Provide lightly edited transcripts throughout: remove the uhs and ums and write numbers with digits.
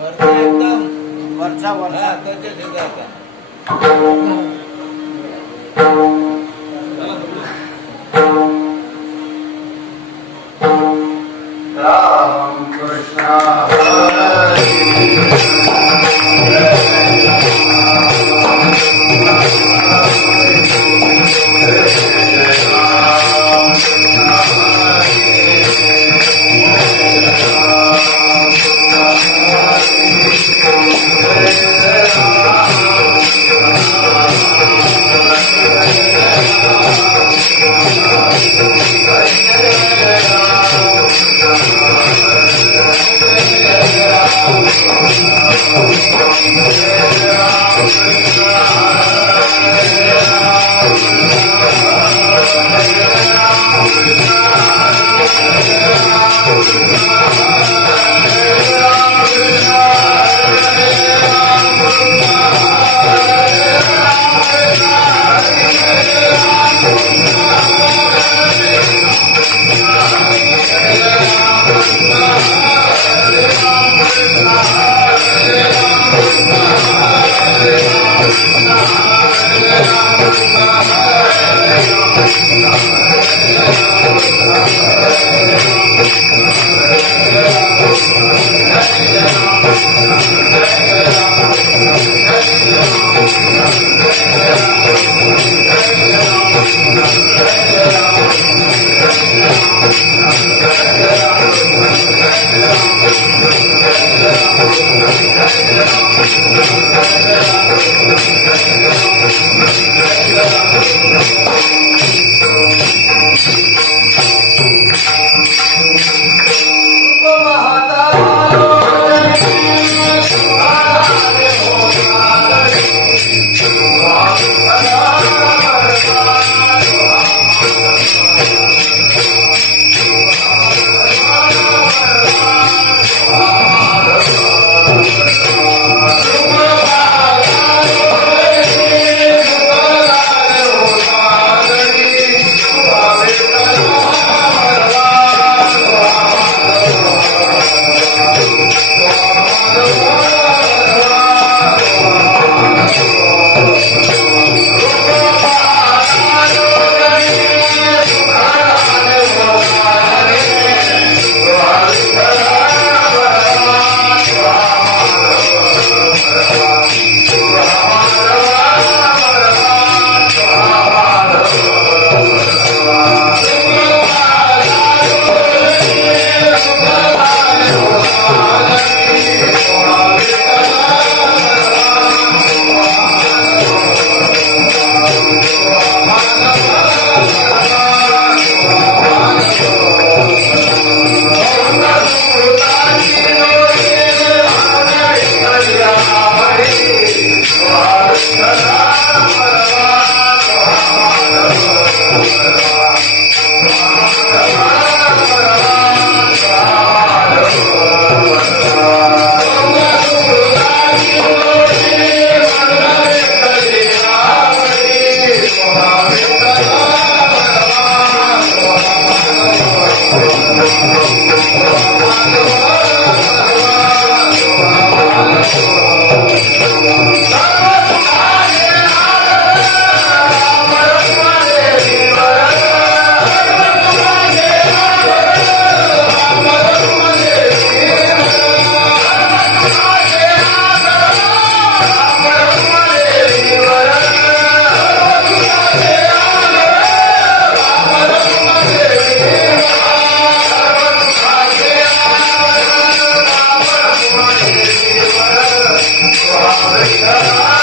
वरचा एकदम वरचा वरचा हा त्याच्या शेजारचा राम कृष्ण Hare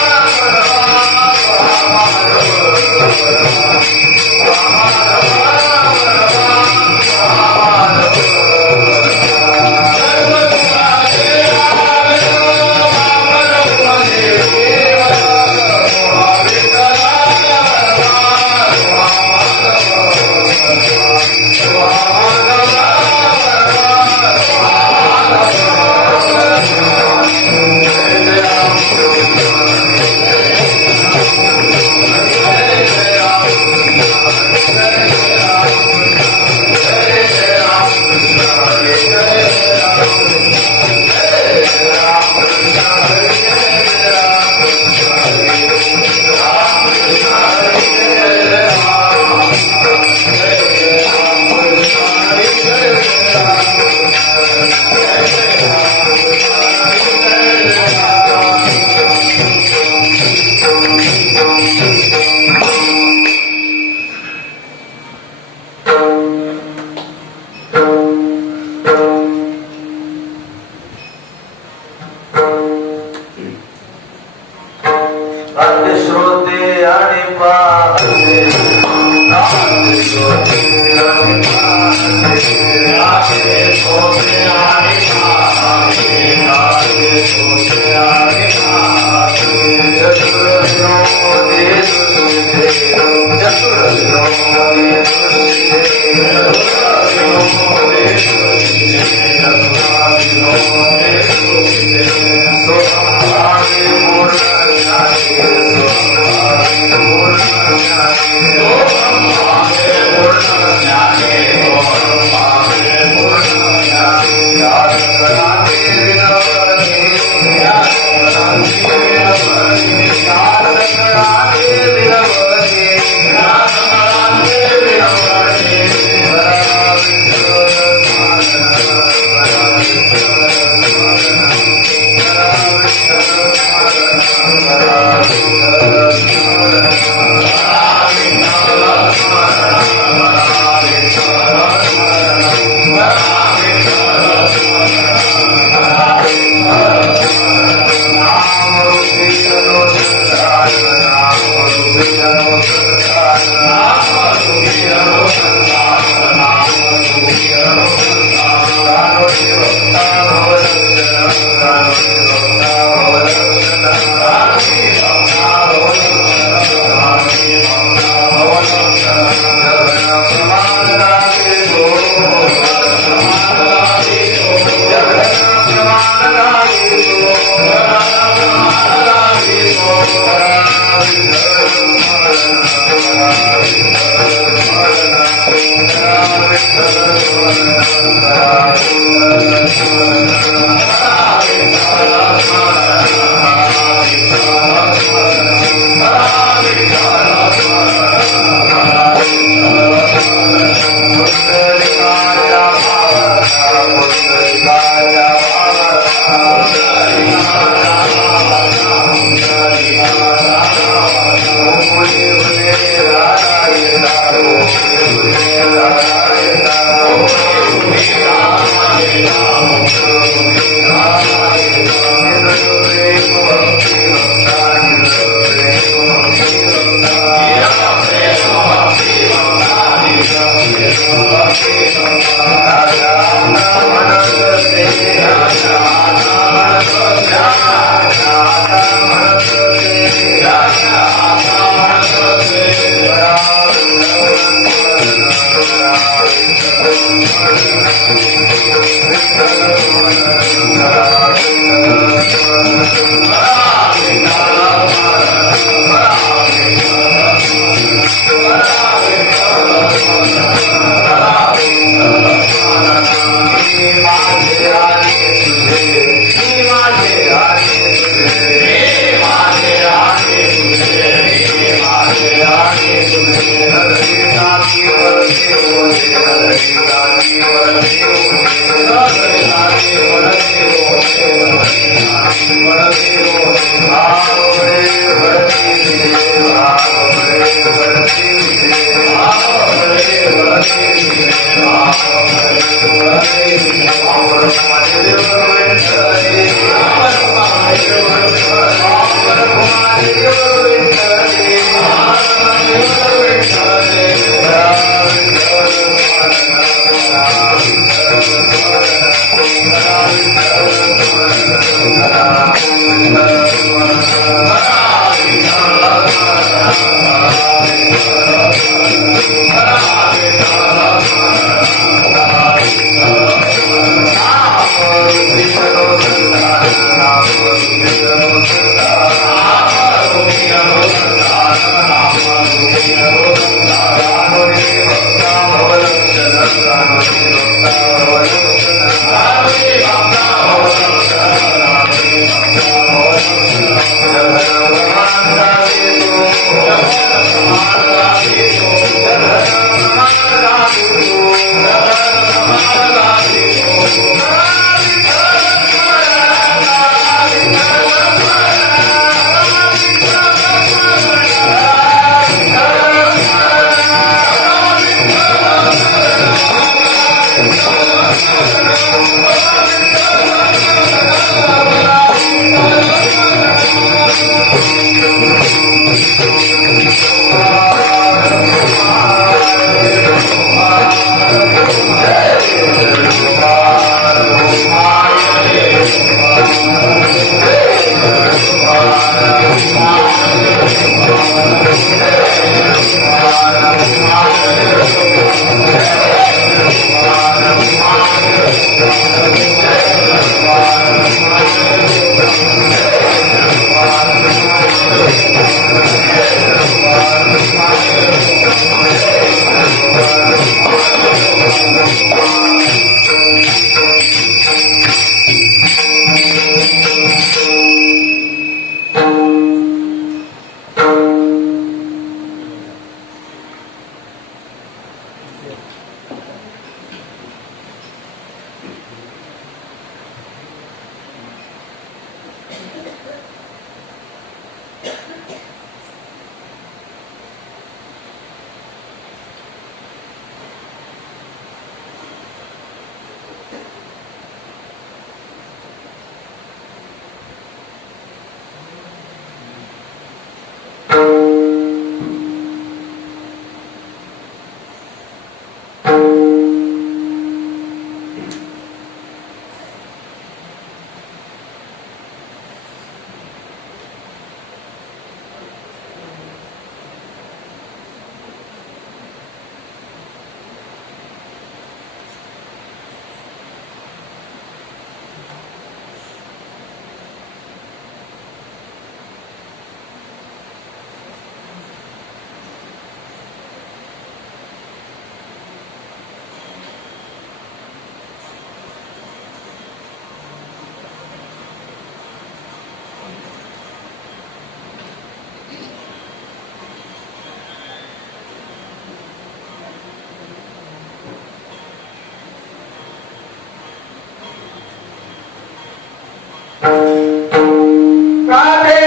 Hare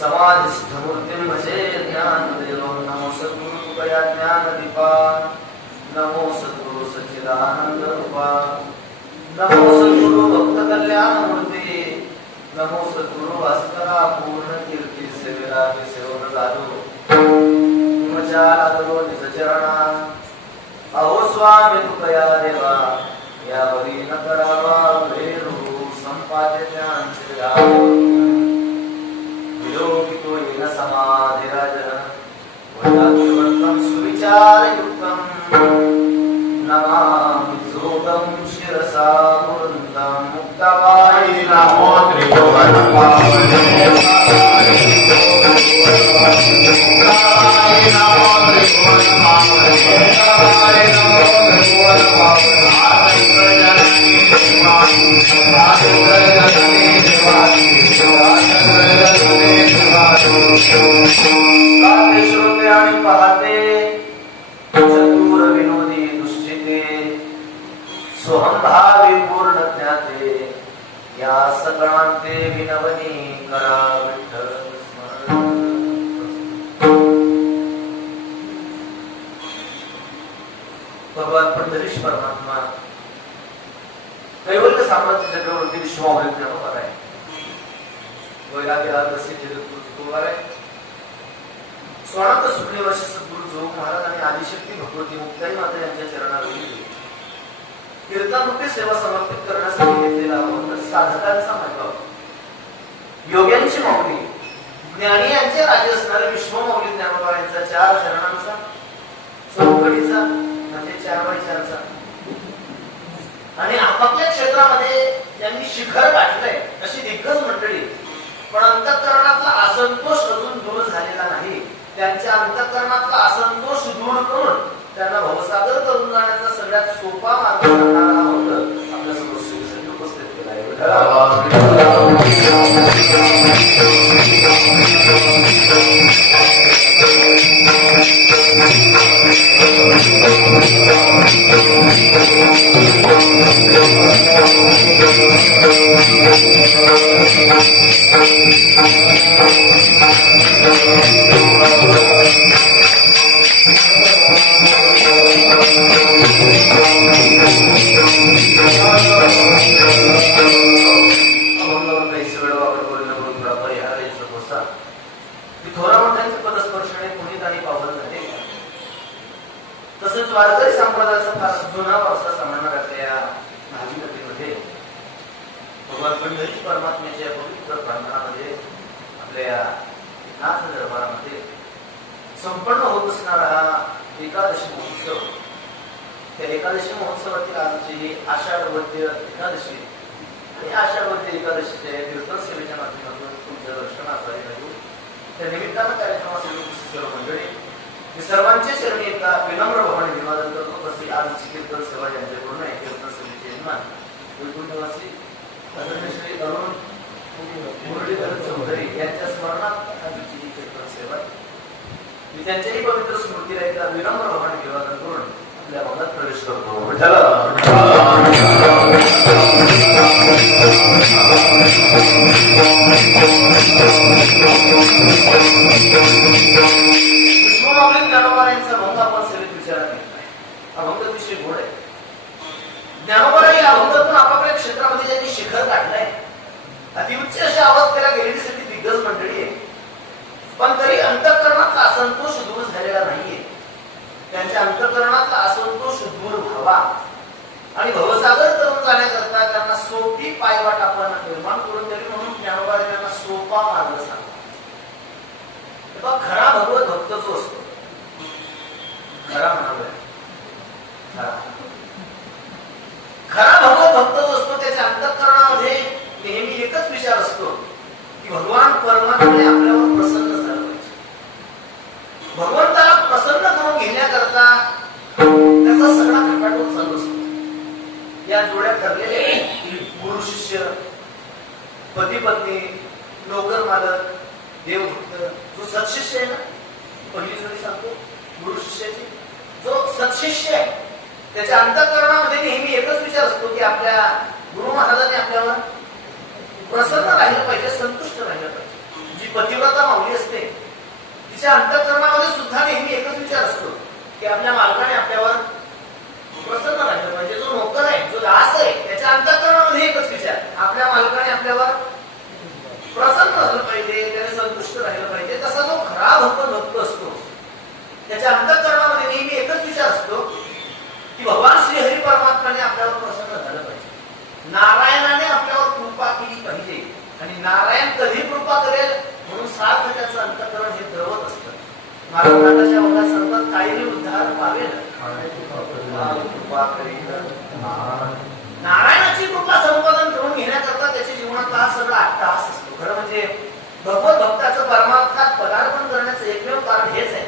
समाधिस्थमूर्तिं भजे ज्ञानदेवं नमो सद्गुरु कृपया ज्ञानदीपा नमो सद्गुरु सच्चिदानंदरूपा नमो सद्गुरु भक्तकल्याणमूर्ती नमो सद्गुरु भास्करा पूर्ण कीर्ती सेवेला सेवन लादो तुमच्या लादो निज चरणा अहो स्वामी कृपया देवा यावरी न करावा वेरू संपाद्य ज्ञान विलोकितो येन समाधिराजन वैराग्यवन्तं सुविचारयुक्तं नमामि जोगं शिरसा मुरुन्दं मुक्तवाणी नमो त्रिभुवनपावने श्रोते आणि पाहते चतुर विनोदी दुष्टिते सोहंभावी पूर्ण ज्ञाते या सकळांते विनवनी करा विठ्ठल स्मरण. भगवान पंढरीश परमात्मा कैवल्य साम्राज्य चक्रवर्ती विश्वावृत्त होणार आहे. वैराग्याला प्रसिद्ध होणार आहे. स्वानंद सुटणे वर्ष सद्गुरु जोग महाराज आणि आदिशक्ती भगवती मुक्ताई माता यांच्या चरणावरी कीर्तनरूपी सेवा समर्पित करण्यासाठी घेतलेला साधकांचा मैदान योग्यांची माऊली ज्ञानी यांचे राजे असणारे विश्वमौली ज्ञानोबा यांचा 4 चरणांचा चौकडीचा म्हणजे 4x4चा आणि आपापल्या क्षेत्रामध्ये त्यांनी शिखर गाठलंय अशी दिग्गज मंडळी. पण अंतःकरणातला असंतोष अजून दूर झालेला नाही. त्यांच्या अंतःकरणातला असंतोष दूर करून त्यांना भवसागर करून जाण्याचा सगळ्यात सोपा मार्ग सांगणारा हा मंत्र आपल्या समोर शिवसेनेत उपस्थित केला आहे. तसेच वारकरी संप्रदायाचा फार जुना वारसा सांगणाऱ्या भागीरथीमध्ये भगवान पंढरीश परमात्म्याच्या पवित्र प्रांगणामध्ये आपल्या नाथ दरबारामध्ये संपन्न होत असणारा हा एकादशी महोत्सव. त्या एकादशी महोत्सवातील आजची आषाढवद्य एकादशी आणि आषाढवद्य एकादशीच्या कीर्तन सेवेच्या माध्यमातून तुमच्या दर्शनाचा त्या निमित्तानं कार्यक्रमासाठी सर्व मंडळी सर्वांचे चरणी एकदा विनम्र भावाने अभिवादन करतो. तसे आजची कीर्तन सेवा यांच्याकडून आहे. कीर्तन सेवेचे यजमान वैकुंठवासी आदरणीय श्री अरुण मुरलीधर चौधरी यांच्या स्मरणार्थ आजची ही कीर्तन सेवा मी त्यांच्याही पवित्र स्मृतीला एकदा विनम्र भावाने अभिवादन करून आपल्या भागात प्रवेश करतो. विष्णुमाऊली ज्ञानोबा यांचा अभंग आपण सेवेत विचारात घेतलाय. अभंग विषय गोड आहे. ज्ञानोबा या अभंगातून आपापल्या क्षेत्रामध्ये ज्यांनी शिखर गाठलंय, अतिउच्च अशा अवस्थेला गेलेली सगळी दिग्गज मंडळी आहे, पण तरी अंतःकरणातला असंतोष दूर झालेला नाहीये. त्यांच्या अंतःकरणातला असंतोष दूर व्हावा आणि भवसागर तरुण जाण्याकरता त्यांना सोपी पायवाट आपण निर्माण करून द्यावी म्हणून ज्ञानोबा त्यांना सोपा मार्ग सांगतात. खरा भगवत भक्त जो असतो, खरा म्हणाला खरा भगवत भक्त जो असतो त्याच्या अंतःकरणामध्ये नेहमी एकच विचार असतो की भगवान परमात्म्याने आपल्यावर प्रसन्न झालं पाहिजे. भगवंताला प्रसन्न करून घेण्याकरता त्याचा सगळा खटाटोप चालू असतो. या जोड्या ठरलेले गुरु शिष्य, पती पत्नी, नोकर मालक, देवभक्त, जो सत्शिष्य आहे ना, पहिली जोडी सांगतो गुरु शिष्याची, जो सत्शिष्य आहे त्याच्या अंतःकरणामध्ये नेहमी एकच विचार असतो की आपल्या गुरु महाराजांनी आपल्यावर प्रसन्न राहिलं पाहिजे, संतुष्ट राहिलं पाहिजे. जी पतिव्रता माऊली असते तिच्या अंतःकरणामध्ये सुद्धा नेहमी एकच विचार असतो की आपल्या मालकाने आपल्यावर प्रसन्न राहिलं पाहिजे. जो नोकर आहे, जो दास आहे, त्याच्या अंतःकरणामध्ये एकच विचार, आपल्या मालकाने आपल्यावर प्रसन्न झालं पाहिजे, त्याने संतुष्ट राहिलं पाहिजे. तसा जो खरा भक्त असतो त्याच्या अंतःकरणामध्ये नेहमी एकच विचार असतो की भगवान श्रीहरी परमात्म्याने आपल्यावर प्रसन्न झालं पाहिजे, नारायणाने आपल्यावर कृपा केली पाहिजे. आणि नारायण कधी कृपा करेल म्हणून सार्थ त्याचं अंतःकरण हे द्रवत असतं. महाराष्ट्राच्या भागात सांगतात काही उद्धार पावेल नारायणाची कृपा संपादन करून घेण्याकरता त्याच्या जीवनातला हा सगळा अट्टहास असतो. खरं म्हणजे भगवत भक्ताचं परमार्थात पदार्पण करण्याचं एकमेव कारण हेच आहे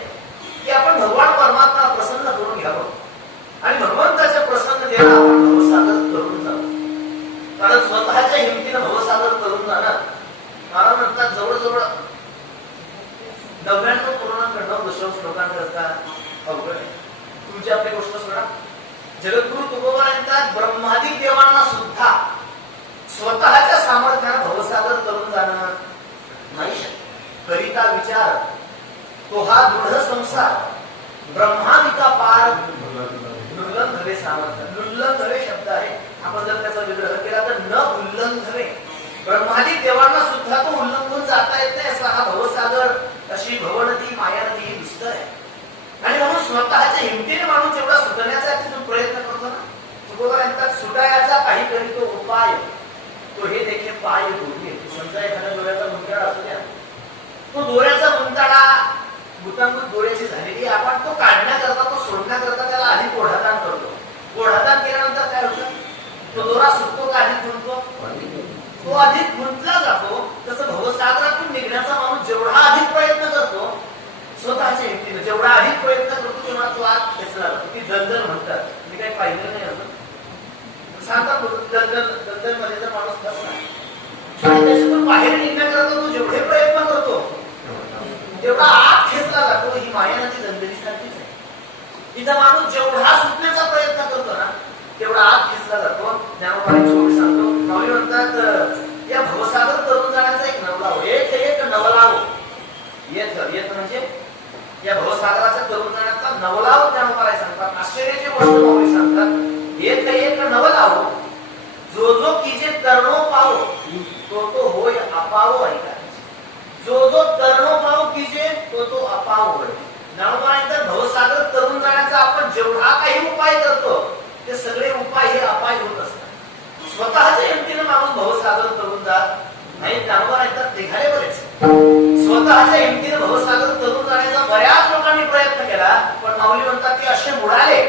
की आपण भगवान परमात्मा प्रसन्न करून घ्यावं आणि भगवंताच्या प्रसन्नतेला आपण भवसागर करून जावं. कारण स्वतःच्या हिमतीनं भवसागर करून जाणार महाराज म्हणतात जवळजवळ 99.9 श्लोकांकरता अवघड आहे. तुमची आपली गोष्ट सोडा. जगद्गुरु तुकोबा म्हणतात ब्रह्मादी देवांना सुद्धा स्वतःच्या सामर्थ्यानं भवसागर करून जाणं नाही शक्य. करिता विचार तो हा दृढ संसार ब्रह्मादिका पार उल्लंघवे सामर्थ्य. उल्लंघवे शब्द आहे, आपण जर त्याचा विग्रह केला तर न उल्लंघवे, ब्रह्मादी देवांना सुद्धा तो उल्लंघून जाता येत नाही असा हा भवसागर, अशी भवनदी मायानदी ही विस्तर आहे. आणि म्हणून स्वतःच्या हिमतीने माणूस जेवढा सुटण्याचा तिथून प्रयत्न करतो ना, तुकोबा म्हणतात सुटायचा काही करीतो उपाय तो हे देखील पाय दोरी. समजा एखाद्या दोऱ्याचा गुंताळा असू द्या, तो दोऱ्याचा गुंताळा गुतांगुत दोऱ्याची झालेली आपण तो काढण्याकरता, तो सोडण्याकरता त्याला आधी ओढाताण करतो. ओढाताण केल्यानंतर काय होतं, तो दोरा सुटतो का अधिक गुंततो, तो अधिक गुंतला जातो. तसं भवसागरातून निघण्याचा माणूस जेवढा अधिक प्रयत्न करतो स्वतःच्या हिमतीने, जेवढा अधिक प्रयत्न करतो तेव्हा तो आत खेचला जातो. ती दलदल म्हणतात, मी काही पाहिलं नाही अजून, सांगतात दलदल मध्ये जर माणूस फसला आणि त्याच्यातून बाहेर निघण्याकरता तो जेवढे प्रयत्न करतो तेवढा आत खेचला जातो. ही मायानदी दलदली सारखीच आहे. तिचा माणूस जेवढा सुटण्याचा प्रयत्न करतो ना तेवढा आत खेचला जातो. ज्ञानोबाची ओळख सांगतो, माऊली म्हणतात या भवसागर तरुण जाण्याचा एक नवलाव, एक नवलाव येत म्हणजे या भवसागराच्या तरुण जाण्याचा नवलाव ज्ञानोबा सांगतात. आश्चर्याची गोष्ट माऊली सांगतात, एक नवलाव जो जो कीजे तरणो पाव तो होय अपावो ऐका. जो तरणो पाव कीजे तो अपाव होय. ज्ञानोबा म्हणतात भवसागर तरुण जाण्याचा आपण जेवढा काही उपाय करतो ते सगळे उपाय हे अपाय होत असतात. स्वतःच्या हिमतीने माणूस भवसागर तरुण जात नाही. ज्ञानोबा म्हणतात निघाले बरेच, स्वतःच्या हिमतीने भवसागर तरुण जाण्याचा बऱ्याच लोकांनी प्रयत्न केला, पण माऊली म्हणतात की असे बुडाले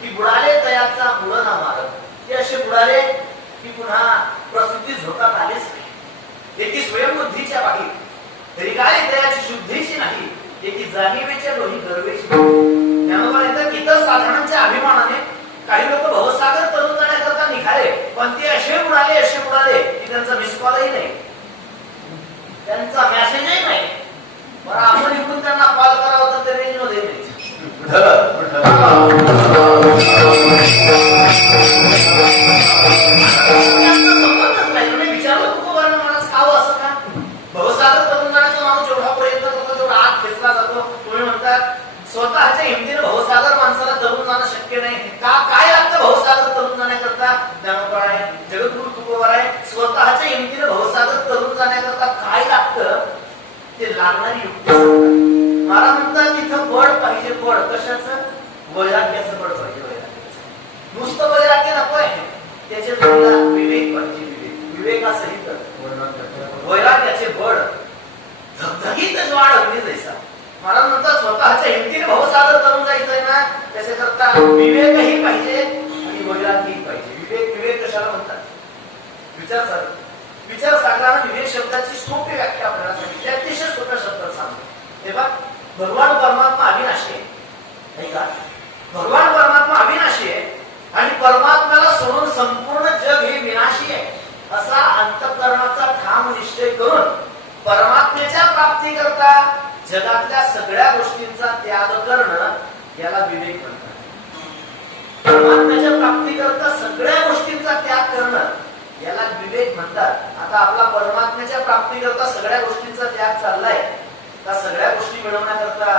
की बुडाले तयाचा बुड ना मारत. ते असे बुडाले की पुन्हा प्रसिद्धी झोतात आलेच नाही. एकी स्वयंबुद्धीच्या बाहेर रिकाली तयाची शुद्धीची नाही, एकी जाणीवेच्या लोही गर्वेची. ज्ञानोबा म्हणतात इतर साधनांच्या अभिमानाने काही लोक भवसागर तरुण जाण्याकरता निघाले निघाले, पण ते असे उडाले की त्यांचा मिस कॉलही नाही, त्यांचा मेसेजही नाही. बरं आपण इकडून त्यांना कॉल करावं तर ते रेंज मध्ये नाही. विचारलं तुकोबांना मला खावं असं का? भवसागर तरुण जाण्याचा माणूस जेवढा प्रयत्न करतो तेवढा आत खेचला जातो. तुम्ही म्हणतात स्वतःच्या हिमतीने भवसागर माणसाला तरुण जाणं शक्य नाही का? काय लागतं भवसागर तरुण जाण्याकरता? ज्ञानोबा आहे, जगद्गुरु तुकोबा आहे, स्वतःच्या हिमतीने भवसागर तरुण जाण्याकरता काय लागतं ते लागणारी युक्ती. मला म्हणतात तिथं बळ पाहिजे. बळ कशाचं? वैराग्याचं बळ पाहिजे. वैराग्याचं नुसतं वैराग्य नकोय, त्याच्या जोडीला विवेक पाहिजे. विवेकासहित वैराग्याचे बळ धगधगीत ज्वाळ अग्नी जैसा. मला म्हणतात स्वतःच्या हिमतीने भवसागर तरुण जायचंय ना, त्याच्याकरता विवेकही पाहिजे आणि वैराग्यही पाहिजे. विवेक कशाला म्हणतात? विचार सागरानं विवेक शब्दाची सोपी व्याख्या आपल्याला सांगितली, अतिशय सोप्या शब्दात सांगतो. तेव्हा भगवान परमात्मा अविनाशी आहे, नाही का? भगवान परमात्मा अविनाशी आहे आणि परमात्म्याला सोडून संपूर्ण जग हे विनाशी आहे असा अंतःकरणाचा ठाम निश्चय करून परमात्म्याच्या प्राप्ती करता जगातल्या सगळ्या गोष्टींचा त्याग करणं याला विवेक म्हणतात. परमात्म्याच्या प्राप्ती करता सगळ्या गोष्टींचा त्याग करणं याला विवेक म्हणतात. आता आपला परमात्म्याच्या प्राप्ती करता सगळ्या गोष्टींचा त्याग चाललाय का सगळ्या गोष्टी मिळवण्याकरता?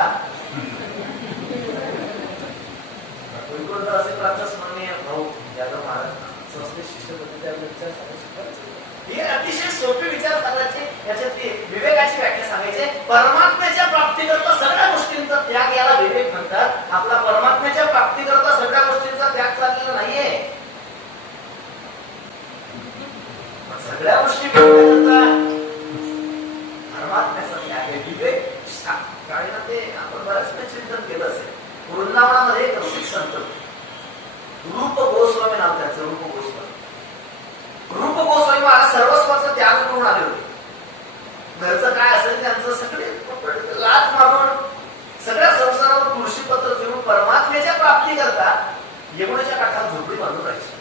असे प्रार्थना माननीय भाऊ यादव महाराज संस्थेत शिष्यपद्धती विचार सांगायचे, हे अतिशय सोपे विचार सांगायचे. याच्यात विवेकाची व्याख्या सांगायचे. परमात्म्याच्या प्राप्ती करता सगळ्या गोष्टींचा त्याग याला विवेक म्हणतात. आपला परमात्म्याच्या प्राप्ती करता सगळ्या गोष्टींचा त्याग चाललेला नाहीये. सगळ्या गोष्टी मिळवण्याकरता परमात्म्याचा त्याग आहे. विवेक कारण ते आपण बऱ्याच चिंतन केलं असेल. वृंदावनामध्ये एक रसिक संत रूप गोस्वामी नाव त्याचं. रूप गोस्वामी महाराज सर्वस्वाचा त्याग करून आले होते. घरचं काय असेल त्यांचं सगळे लाच मारून सगळ्या संसारावर तुळशी पत्र घेऊन परमात्म्याच्या प्राप्ती करता यमुनेच्या काठात झोपडी बांधून राहायची.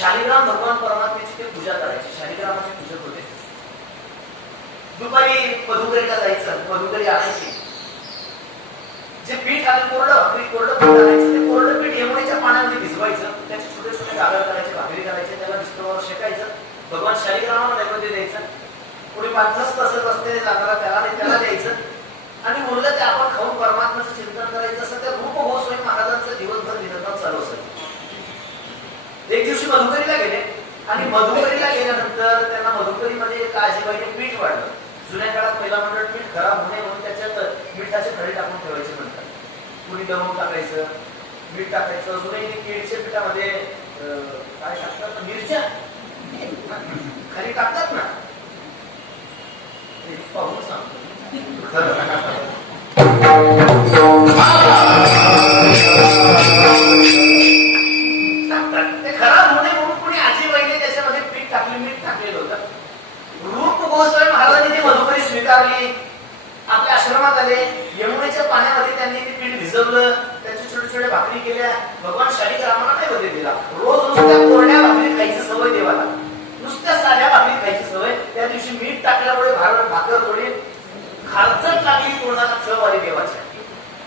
शालिग्राम भगवान परमात्म्याची ते पूजा करायची. शालिग्रामाची पूजक होते. दुपारी मधुकरीला जायचं, मधुकरी आणायची. जे पीठ आले कोरडं पीठ आणायचं, ते कोरडं पीठ यमुनेच्या पाण्यामध्ये भिजवायचं, त्याचे छोटे छोटे गागर करायचे, भाकरी करायचे, त्याला विस्तवावर शेकायचं, भगवान शालिग्रामाला नैवेद्य द्यायचं. कोणी पांथस्त असेल रस्त्याने जाणारा त्याला द्यायचं आणि उरलं ते आपण खाऊन परमात्म्याचं चिंतन करायचं. असं त्या रूप गोस्वामी महाराजांचं दिवसभर दिनक्रम चालू असायचं. एक दिवशी मधुकरीला गेले आणि मधुकरीला गेल्यानंतर त्यांना मधुकरीमध्ये एक आजीबाईने पीठ वाढलं. जुन्या काळात महिला मंडळ पीठ खराब होणे म्हणून त्याच्यात मिठाचे खडे टाकून ठेवायचे म्हणतात. कुणी गहू टाकायचं, मीठ टाकायचं. जुने केळीच्या पिठामध्ये काय टाकतात? मिरच्या खाली टाकतात ना, पाहून सांगतो. ते खराब होणे म्हणून कुणी आजीबाईने त्याच्यामध्ये पीठ टाकले, मीठ टाकलेलं होतं. रूप गोस्वामी महाराजांनी ती मधुकरी स्वीकारली, आपल्या आश्रमात आले. यमुनेच्या पाण्यामध्ये त्यांनी ते पीठ भिजवलं, त्याच्या छोट्या छोट्या भाकरी केल्या. भगवान शालिग्रामाला नैवेद्य दिला. रोज नुसत्या कोरड्या भाकरी खायची सवय देवाला, नुसत्या साध्या भाकरी खायची सवय. त्या दिवशी मीठ टाकल्यामुळे भाकर थोडी खारचट लागली, पूर्णाला चव आली देवाच्या,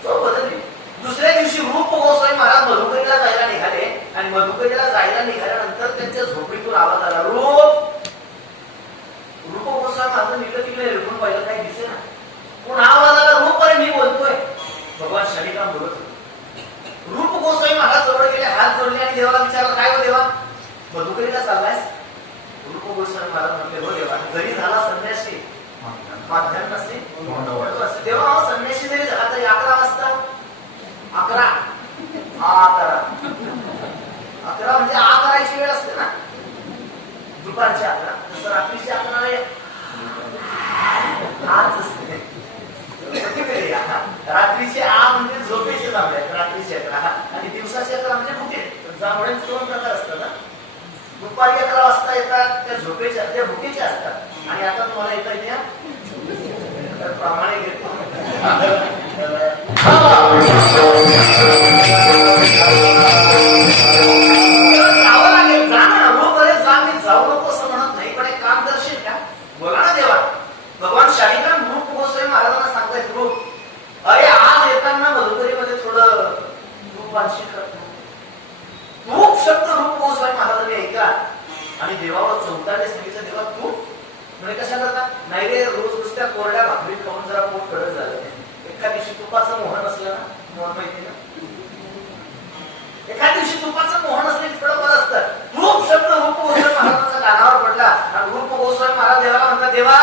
चव बदलली. दुसऱ्या दिवशी रूप गोस्वामी महाराज मधुकरीला जायला निघाले आणि मधुकरीला जायला निघाल्यानंतर त्यांच्या झोपडीतून आवाज आला, रूप गोस्वामी महाराज निघलं तिकडे हेडफोन पाहिलं, काही दिसे ना. पुन्हा आवाज आला, रूप अरे मी बोलतोय. भगवान शालिग्राम बोलत होते. रूप गोस्वामी महाराज जवळ गेले, हात जोडले आणि देवाला विचारलं, काय हो देवा, मधुकरीला चाललायस? रूप गोस्वामी महाराज म्हटले, हो देवा, जरी झाला संन्यासी माध्यम नसते तेव्हा संन्यासी जरी झाला तरी 11 वाजता 11 म्हणजे करायची वेळ असते ना, दुपारची 11, तसं रात्रीची 11 आज असते. रात्रीचे म्हणजे झोपेचे जांभळे, रात्रीचे 11 आणि दिवसाचे 11 म्हणजे भुके. जांभळ्यांचे 2 प्रकार असतात ना. दुपारी 11 वाजता येतात त्या झोपेच्या, त्या भुकेच्या असतात. आणि आता तुम्हाला येता येते प्रामाणिक घेतो लागेल, जा ना, हो बरे जा, मी जाऊ नको असं म्हणत नाही, पण एक काम करशील का? बोला ना देवा. भगवान शालिग्राम रूप गोस्वामी महाराजांना सांगतायत, रूप अरे आज येताना मधुकरीमध्ये थोडं रूप वांशिक करतो. खूप शब्द रूप गोस्वामी महाराजांनी ऐका आणि देवावर चौथाने सांगितलं, देवा तू म्हणजे कशा करता नाही रे, रोज नुसत्या कोरड्या भाकरी खाऊन जरा पोट कडक झालं. एका दिवशी तुपाचं मोहन असलं ना, मोहन माहिती ना, एका दिवशी तुपाचं मोहन असले थोडं बरं असतं. खूप शब्द रूप गोस्वामी महाराजांचा कानावर पडला आणि रूप गोस्वामी महाराज देवाला म्हणतात, देवा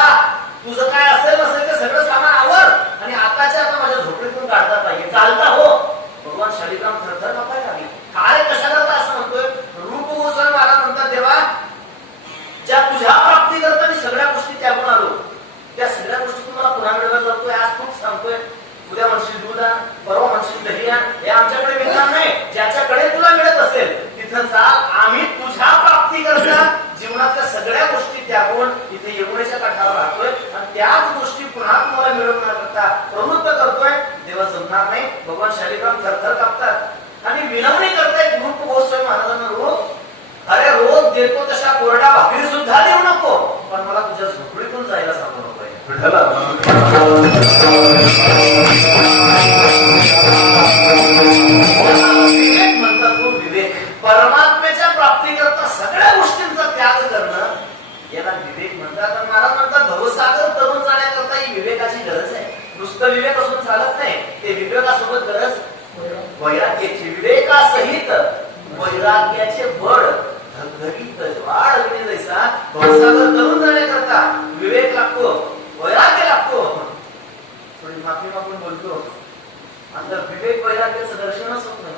तुझं काय असेल नसेल ते सगळं सामान आवर आणि आताच्या आता माझ्या झोपडीतून काढता पाहिजे, चालता हो. भगवान शालिग्राम थरथर कापायला लागले. काय कशा करता असं म्हणतोय. रूप गोस्वामी महाराज म्हणतात, देवा ज्या तुझ्या प्राप्ती करता मी सगळ्या गोष्टी त्यागून आलो, त्या सगळ्या गोष्टी तुम्हाला पुन्हा मिळवायला जातोय. आज खूप सांगतोय, उद्या म्हणशील दूध आण, परवा म्हणशील दही आण, हे आमच्याकडे मिळणार नाही. ज्याच्याकडे तुला मिळत असेल तिथं चाल. आम्ही तुझ्या प्राप्ती करता जीवनातल्या सगळ्या गोष्टी त्यागून इथे यमुनेच्या काठावर राहतोय आणि त्याच गोष्टी पुन्हा तुम्हाला मिळवण्याकरता प्रवृत्त करतोय. देवा जमणार नाही. भगवान शालिग्राम थरथर कापतात आणि विनवणी करतायत रूप गोस्वामी महाराजांना, रोज अरे रोज देतो तशा कोरड्या भाकरी सुद्धा देऊ नको, पण मला तुझ्या झोपडीतून जायला सांगू नको. विवेक म्हणतात तो विवेक. परमात्म्याच्या प्राप्ती करता सगळ्या गोष्टींचा त्याग करणं याला विवेक म्हणतात. आणि महाराज म्हणतात, भवसागर तरुण जाण्याकरता ही विवेकाची गरज आहे. नुसतं विवेक असून चालत नाही, ते विवेकासोबत गरज वैराग्याची. विवेकासहित वैराग्याचे बळ धगधगीत ज्वाळ अग्नी जैसा भवसागर तरुण जाण्याकरता विवेक लागतो, वैराग्य लागतो. थोडी माफी मागून बोलतो, आता विवेक वैराग्याचं दर्शनच होत नाही.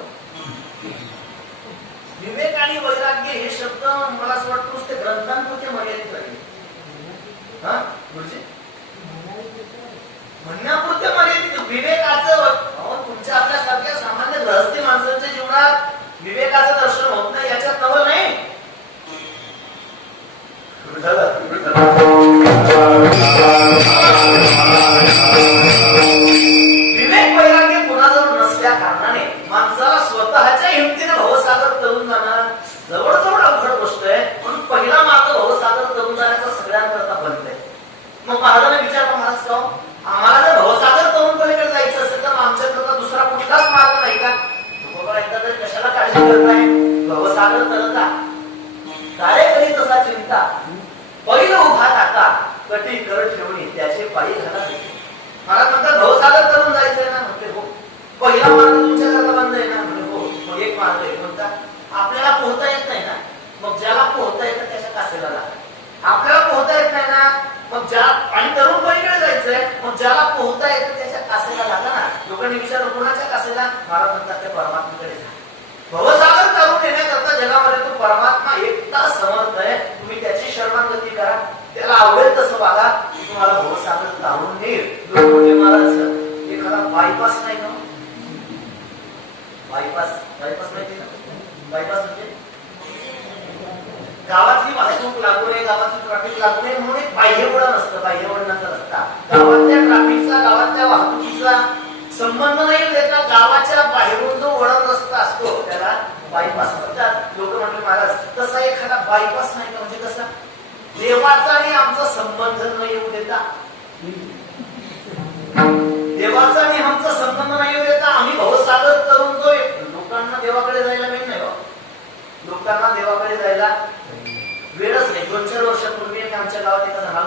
विवेक आणि वैराग्य हे शब्द मला असं वाटतं नुसते ग्रंथांपुरते मर्यादित राहिले. हा म्हणजे म्हणण्यापुरते मर्यादित. विवेकाचं तुमच्या आपल्यासारख्या सामान्य गृहस्थी माणसांच्या जीवनात विवेकाचं दर्शन होत नाही, याच्यात नवल नाही. विवेक वैराग्य कुणाजवळ नसल्या कारणाने माणसाला स्वतःच्या हिमतीने भवसागर तरुण जाणार जवळजवळ अवघड गोष्ट आहे. म्हणून पहिला मार्ग भवसागर तरुण जाण्याचा सगळ्यांकरता बंद आहे. मग महाराजांना विचारतो, महाराज का आम्हाला जर भवसागर तरुण पलीकडे जायचं असेल तर आमच्याकरता दुसरा कुठलाच मार्ग नाही का? एकदा तरी कशाला काळजी करताय? भवसागर तरता काय करी तसा चिंता, पहिलं उभा टाका कटी कर ठेवणी त्याचे पायी घाला. मला म्हणतात भवसागर तरुण जायचंय ना, म्हणते हो. पहिला मार्ग तुमच्याकरता बंद आहे ना, म्हणजे हो. मग एक मार्ग आहे कोणता? आपल्याला पोहता येत नाही ना, मग ज्याला पोहता येतं त्याच्या कासेला लागा. आपल्याला पोहता येत नाही ना, मग ज्या आणि तरुण पलीकडे जायचंय, मग ज्याला पोहता येतं त्याच्या कासेला लागा ना. लोकांनी विचारलं कोणाच्या कासेला? महाराज म्हणतात त्या परमात्म्याकडे जा. भवसागर तरुण येण्याकरता जगामध्ये तो परमात्मा एकटा समर्थ आहे. तुम्ही त्याची शरणागती करा, त्याला आवडेल तसं वागा, तुम्हाला भवसागर तारून नेईल. लोक म्हणजे महाराज एखादा बायपास नाही का? बायपास माहिती ना? बायपास म्हणजे गावातली वाहतूक लागू नये, गावातली ट्रॅफिक लागू नये म्हणून एक बाह्यवळण असतं, बाह्यवळणाचा रस्ता. गावातल्या ट्रॅफिकचा, गावातल्या वाहतुकीचा संबंध नाही देता गावाच्या बाहेरून जो वळण रस्ता असतो त्याला बायपास म्हणतात. लोक म्हटले महाराज तसा एखादा बायपास नाही का? म्हणजे कसा? देवाचा आणि आमचा संबंध न येऊ देता, देवाचा आणि आमचा संबंध नाही येऊ देता आम्ही भवसागर करून जो लोकांना देवाकडे जायला वेळ नाही. लोकांना देवाकडे जायला वेळच नाही. 2-4 वर्षापूर्वी मी आमच्या गावात एका जणाला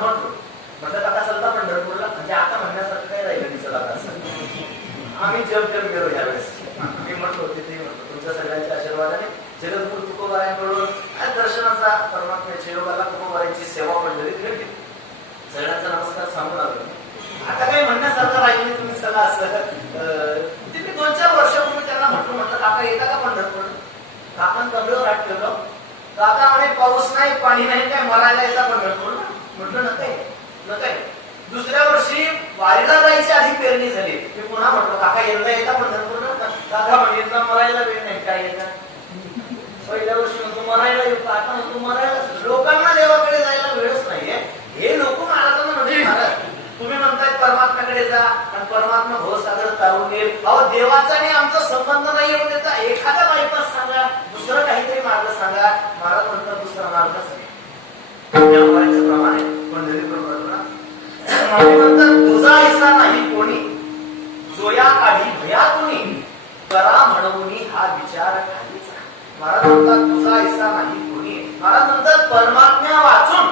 म्हटलं काका चलता पंढरपूरला, म्हणजे आता म्हणण्यासारखं काय राहिलं नाही. चला आम्ही जग गेलो यावेळेस. मी म्हटलो तिथे म्हटलं तुमच्या सगळ्यांच्या आशीर्वादाने जगद्गुरु तुकोबारायांकडून दर्शनाचा परमात्म्याच्या योगाला तुकोबारायांची सेवा पंढरीत घडली. सगळ्यांचा नमस्कार सांगून आलो. आता काही म्हणण्यासारखं राहिलं नाही. तुम्ही चला असं तिथे 2-4 वर्षापूर्वी त्यांना म्हटलं काका येता का पंढरपूर? काकान कमरेवर हात ठेवलं. काका म्हणे पाऊस नाही पाणी नाही काय मरायला येता पंढरपूर? म्हटलं नकाय. दुसऱ्या वर्षी वारीला जायची आधी पेरणी झाली. मी पुन्हा म्हटलं काका यंदा येता पंढरपूर? काका म्हणजे यंदा मरायला वेळ नाही. काय येतात? पहिल्या वर्षी म्हणतो मरायला येतो, आता म्हणतो मरायला. लोकांना देवाकडे जायला वेळच नाहीये. हे लोक महाराजांना म्हणजे महाराज तुम्ही म्हणताय परमात्म्याकडे जा आणि परमात्मा भवसागर देवाचा आणि आमचा संबंध नाही येऊ देता एखाद्या बायपास सांगा, दुसरं काहीतरी मार्ग सांगा. महाराज म्हणतात दुसरा मार्गच नाही. प्रमाण आहे पंढरीपूर म्हणतात तुझा ऐसा नाही कोणी, जोया काढी भया कोणी, करा म्हणून हा विचार खालीचा. महाराज म्हणतात तुझा ऐसा नाही कोणी. महाराज म्हणतात परमात्म्या वाचून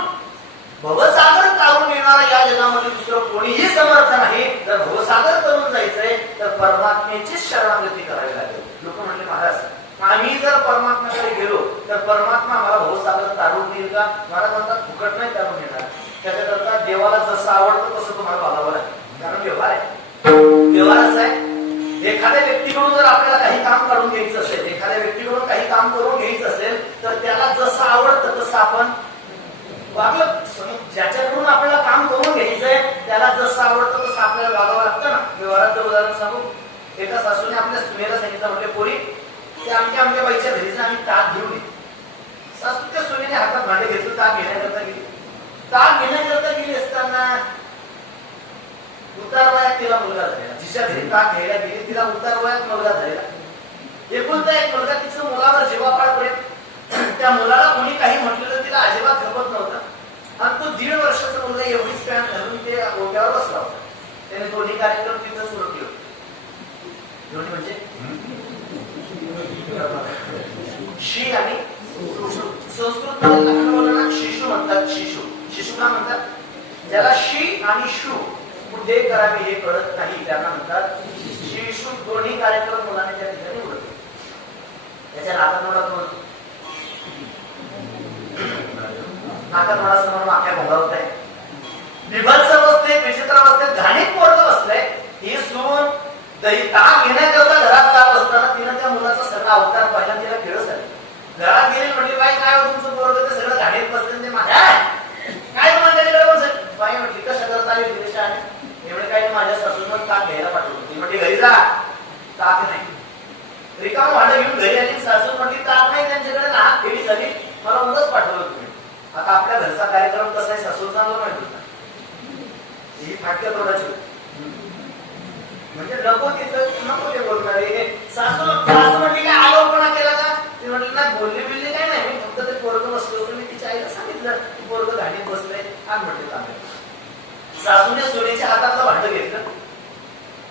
भवसागर काढून येणारा या जगामध्ये दुसरं कोणीही समर्थ नाही. जर भवसागर करून जायचंय तर परमात्म्याचीच शरणागती करावी लागेल. लोक म्हणले महाराज आम्ही जर परमात्म्याकडे गेलो तर परमात्मा आम्हाला भवसागर तारून देईल का? महाराज म्हणतात फुकट नाही तारून येणार. त्याच्याकरता देवाला जसं आवडतं तसं तुम्हाला वागावं लागेल. कारण व्यवहार आहे, व्यवहार असा आहे. एखाद्या व्यक्तीकडून जर आपल्याला काही काम काढून घ्यायचं असेल, एखाद्या व्यक्तीकडून काही काम करून घ्यायचं असेल तर त्याला जसं आवडतं तसं आपण वागलं. ज्याच्याकडून आपल्याला काम करून घ्यायचंय त्याला जसं आवडतं तसं आपल्याला वागावं लागतं ना. व्यवहाराचं उदाहरण सांगू. एका सासूने आपल्या सुनेला सांगितलं, म्हणजे पोरी ते आमच्या बाईच्या घरी आम्ही ताक घेऊन येतो. सासू त्या सुनेने हातात भांडे घेतलं, ताक घेण्याकरता गेली. ताक घेण्याकरता गेली असताना उतार वयात तिला मुलगा झालेला. जिच्या घरी ताक घ्यायला गेली तिला उतार वयात मुलगा झालेला. एकुलता एक मुलगा. तिचं मुलावर जीवापाड त्या मुलाला कोणी काही म्हटलेलं तिला अजिबात खपत नव्हतं. आणि तो 1.5 वर्षाचा मुलगा एवढीच पॅन्ट घालून ते ओट्यावर बसला होता. त्याने दोन्ही कार्यक्रम तिथं सुरू केले. दोन्ही म्हणजे शी आणि संस्कृत मध्ये मुलांना शिशु म्हणतात. शिशु का म्हणतात? ज्याला शी आणि शू कुठे करावे हे कळत नाही त्यांना म्हणतात शिशु. दोन्ही कार्यक्रम मुलाने त्या ठिकाणी उडवले. त्याच्या नाकात मुळात म्हणतो नाकात मला समोर माख्या भोंगावत आहे. बिभत्स अवस्थेत विचित्र अवस्थेत घाणीत पोरगं बसलंय. ही सून दही ताक घेण्याकरता घरात जात असताना तिनं त्या मुलाचा सगळा अवतार पाहिला. तिला खेळच झाली. घरात गेली म्हटली बाई काय हो तुमचं पोरगं ते सगळं घाणीत बसलं ते माझ्या काय तुम्हाला त्याच्याकडे बसेल. बाई म्हटली कशा करत आली विदेशा एवढे काही माझ्या सासून ताक घ्यायला पाठवलं. ती म्हटली घरी जा. ताक नाही. रिकाम भांडं घेऊन घरी आली. सासू म्हटली ताक नाही त्यांच्याकडे ना फेरी झाली. मला उगाच पाठवलं तुम्ही. आता आपल्या घरचा कार्यक्रम कसा आहे सासू चांगला माहित होता. ही फाटक्या तोडाची म्हणजे नको तिथं नको ते बोलणारे. सासू म्हटली काय आलोपणा केला का? ती म्हटली नाही बोलली बिलली काय नाही. मी फक्त ते पोरगं बसलो होतो. मी तिच्या आईला सांगितलं की पोरगं घाणीत बसलंय आणि म्हटलं तांबे. सासूने सोनीच्या हातातलं भांडं घेतलं.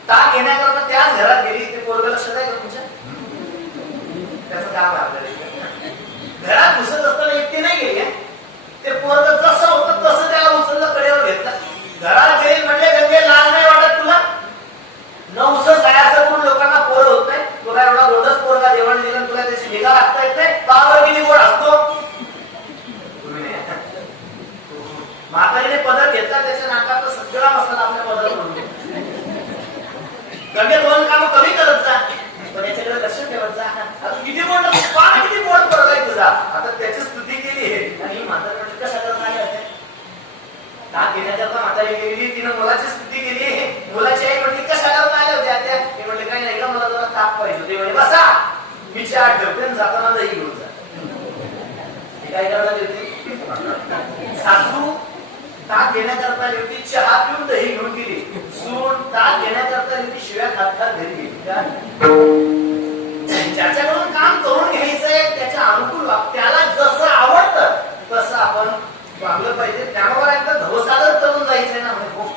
ताक घेण्याकरता त्याच घरात गेली. ते पोरगं लक्षात आहे का तुमच्या? त्याचं काम आहे आपल्याला. घरात घुसत असताना एकटी नाही गेली. ते पोरगं जसं होतं तसं त्याला उचललं, कडेवर घेतलं. घरात गेली म्हणजे गंगे लाज नाही वाटत तुला? 900 सायाचं करून लोकांना पोरं होत नाही. तुला एवढा गोडच पोरगा देवाण दिला तुला त्याची निगा लागता येत नाही. बावर किती गोड असतो. म्हातारीने पदर घेतला त्याच्या नाकाचा सगळा मसाला आपल्या पदर म्हणून गंगे 2 कामं कमी करत जा पण याच्याकडे लक्ष ठेवत जा. आता किती गोड किती गोड पोरगा आहे तुझा. आता त्याची स्तुती केली आणि म्हातारी म्हटली कशा करत आले होते. ताक घेण्याकरता म्हातारी गेली. तिनं मुलाची स्तुती केली. मुलाची आई म्हटली कशा करत आल्या होत्या त्या? ते म्हटले काही नाही का मला जरा ताक पाहिजे होते. म्हणे बसा मी चहा ठेवते जाताना दही घेऊन जा. हे काय करायला देते सासू. ताक घेण्याकरता होती चहा पिऊन दही घेऊन गेली. सून ताक घेण्याकरता होती शिव्या खात खात घरी गेली. ज्याच्याकडून काम करून घ्यायचंय त्याच्या अनुकूल त्याला जसं आवडतं तसं आपण वागलं पाहिजे. त्यामुळे एकदा धवसागर करून जायचंय ना. म्हणे हो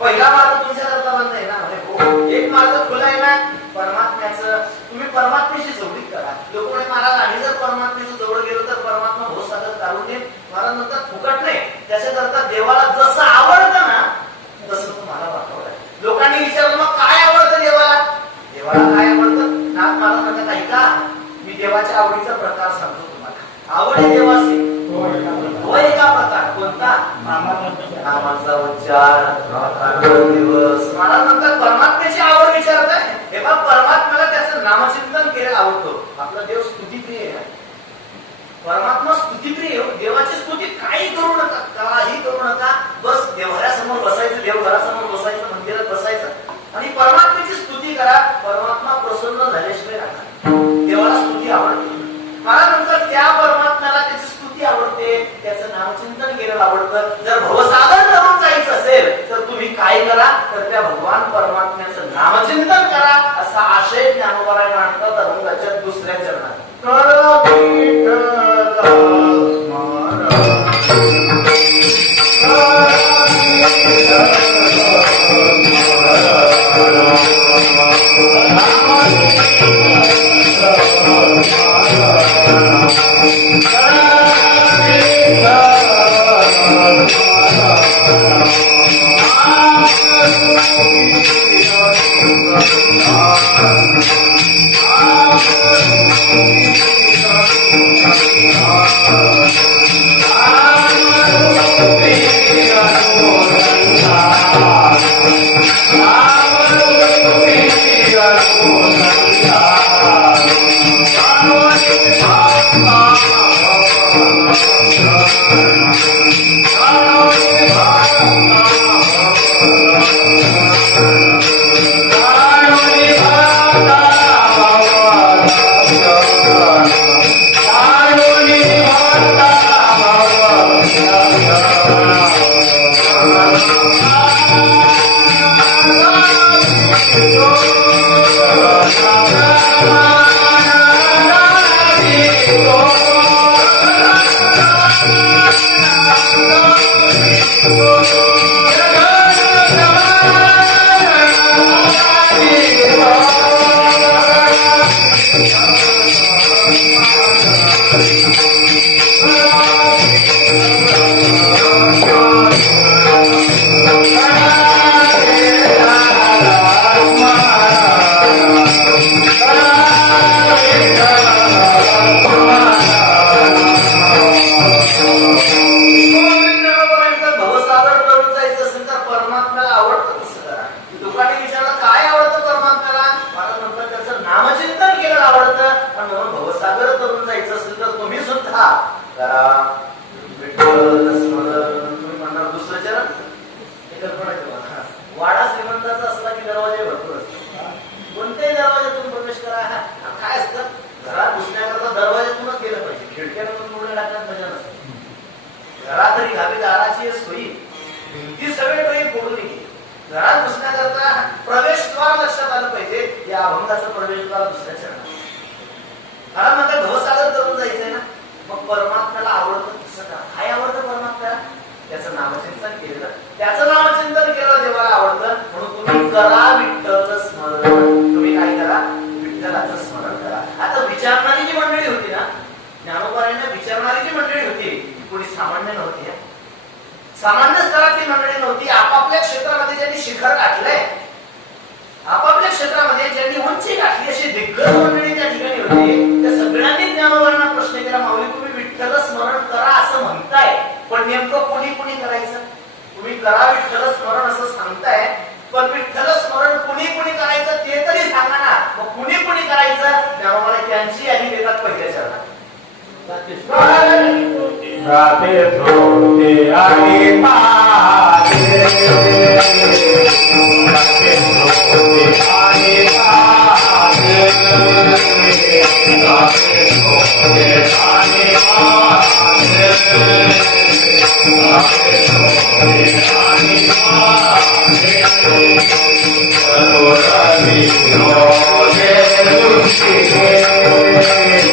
पहिला मार्ग तुमच्याकरता बंद आहे ना. म्हणे हो एक मार्ग खुला आहे ना परमात्म्याचं. तुम्ही परमात्म्याशी जोडीत करा. लोक म्हणे महाराज आम्ही जर परमात्म्याचं जवळ गेलो तर परमात्मा भवसागर काढून देईल. महाराज नंतर फुकट नाही. त्याच्याकरता देवाला जसं आवडतं ना तसं तुम्हाला वाटावं लागेल. लोकांनी विचारलं मग काय आवडतं देवाला? देवाला काय आवडतं? नाथ महाराज म्हणतात ऐका मी देवाच्या आवडीचा प्रकार सांगतो तुम्हाला. आवड आहे देवाची हो एका प्रकार कोणता? नामाचा उच्चार दिवस. महाराज म्हणतात परमात्म्याची आवड विचारत आहे. हे बघ परमात्म्याला त्याचं नामचिंतन केलेलं आवडतो. आपला देव स्तुतीप्रिय आहे. परमात्मा स्तुतीप्रिय. देवाची स्तुती काही करू नका, काही करू नका. बस देवघरासमोर बसायचं, देवघरासमोर बसायचं, मंदिरात बसायचं आणि परमात्म्याची स्तुती करा. परमात्मा प्रसन्न झाल्याशिवाय राहणार. देवाला स्तुती आवडते. महाराज त्या परमात्म्याला त्याची स्तुती आवडते, त्याचं नामचिंतन केलेलं आवडतं. जर भवसागर करून जायचं असेल तर तुम्ही काय करा तर त्या भगवान परमात्म्याचं नामचिंतन करा असा आशय ज्ञानोबाराय मांडतात अभंगाच्या दुसऱ्या चरणात. सामान्य स्तरातली मंडळी नव्हती. आपापल्या क्षेत्रामध्ये ज्यांनी शिखर गाठलंय, आपापल्या क्षेत्रामध्ये ज्यांनी उंची गाठली अशी दिग्गज मंडळी त्या ठिकाणी होती. त्या सगळ्यांनी ज्ञानोबांना प्रश्न केला, माऊली तुम्ही विठ्ठल स्मरण करा असं म्हणताय, पण नेमकं कोणी कोणी करायचं? तुम्ही करा विठ्ठल स्मरण असं सांगताय, पण विठ्ठल स्मरण कुणी कुणी करायचं ते तरी सांगा ना. मग कुणी कुणी करायचं? ज्ञानोबाने त्यांची यादी देतात पहिल्या चरणात. राधे धोते आणि पादे राधे धोते आणि पादे राधे धोते आणि पादे राधे धोते आणि पादे करो रवि रोजे रुचिरे करो रवि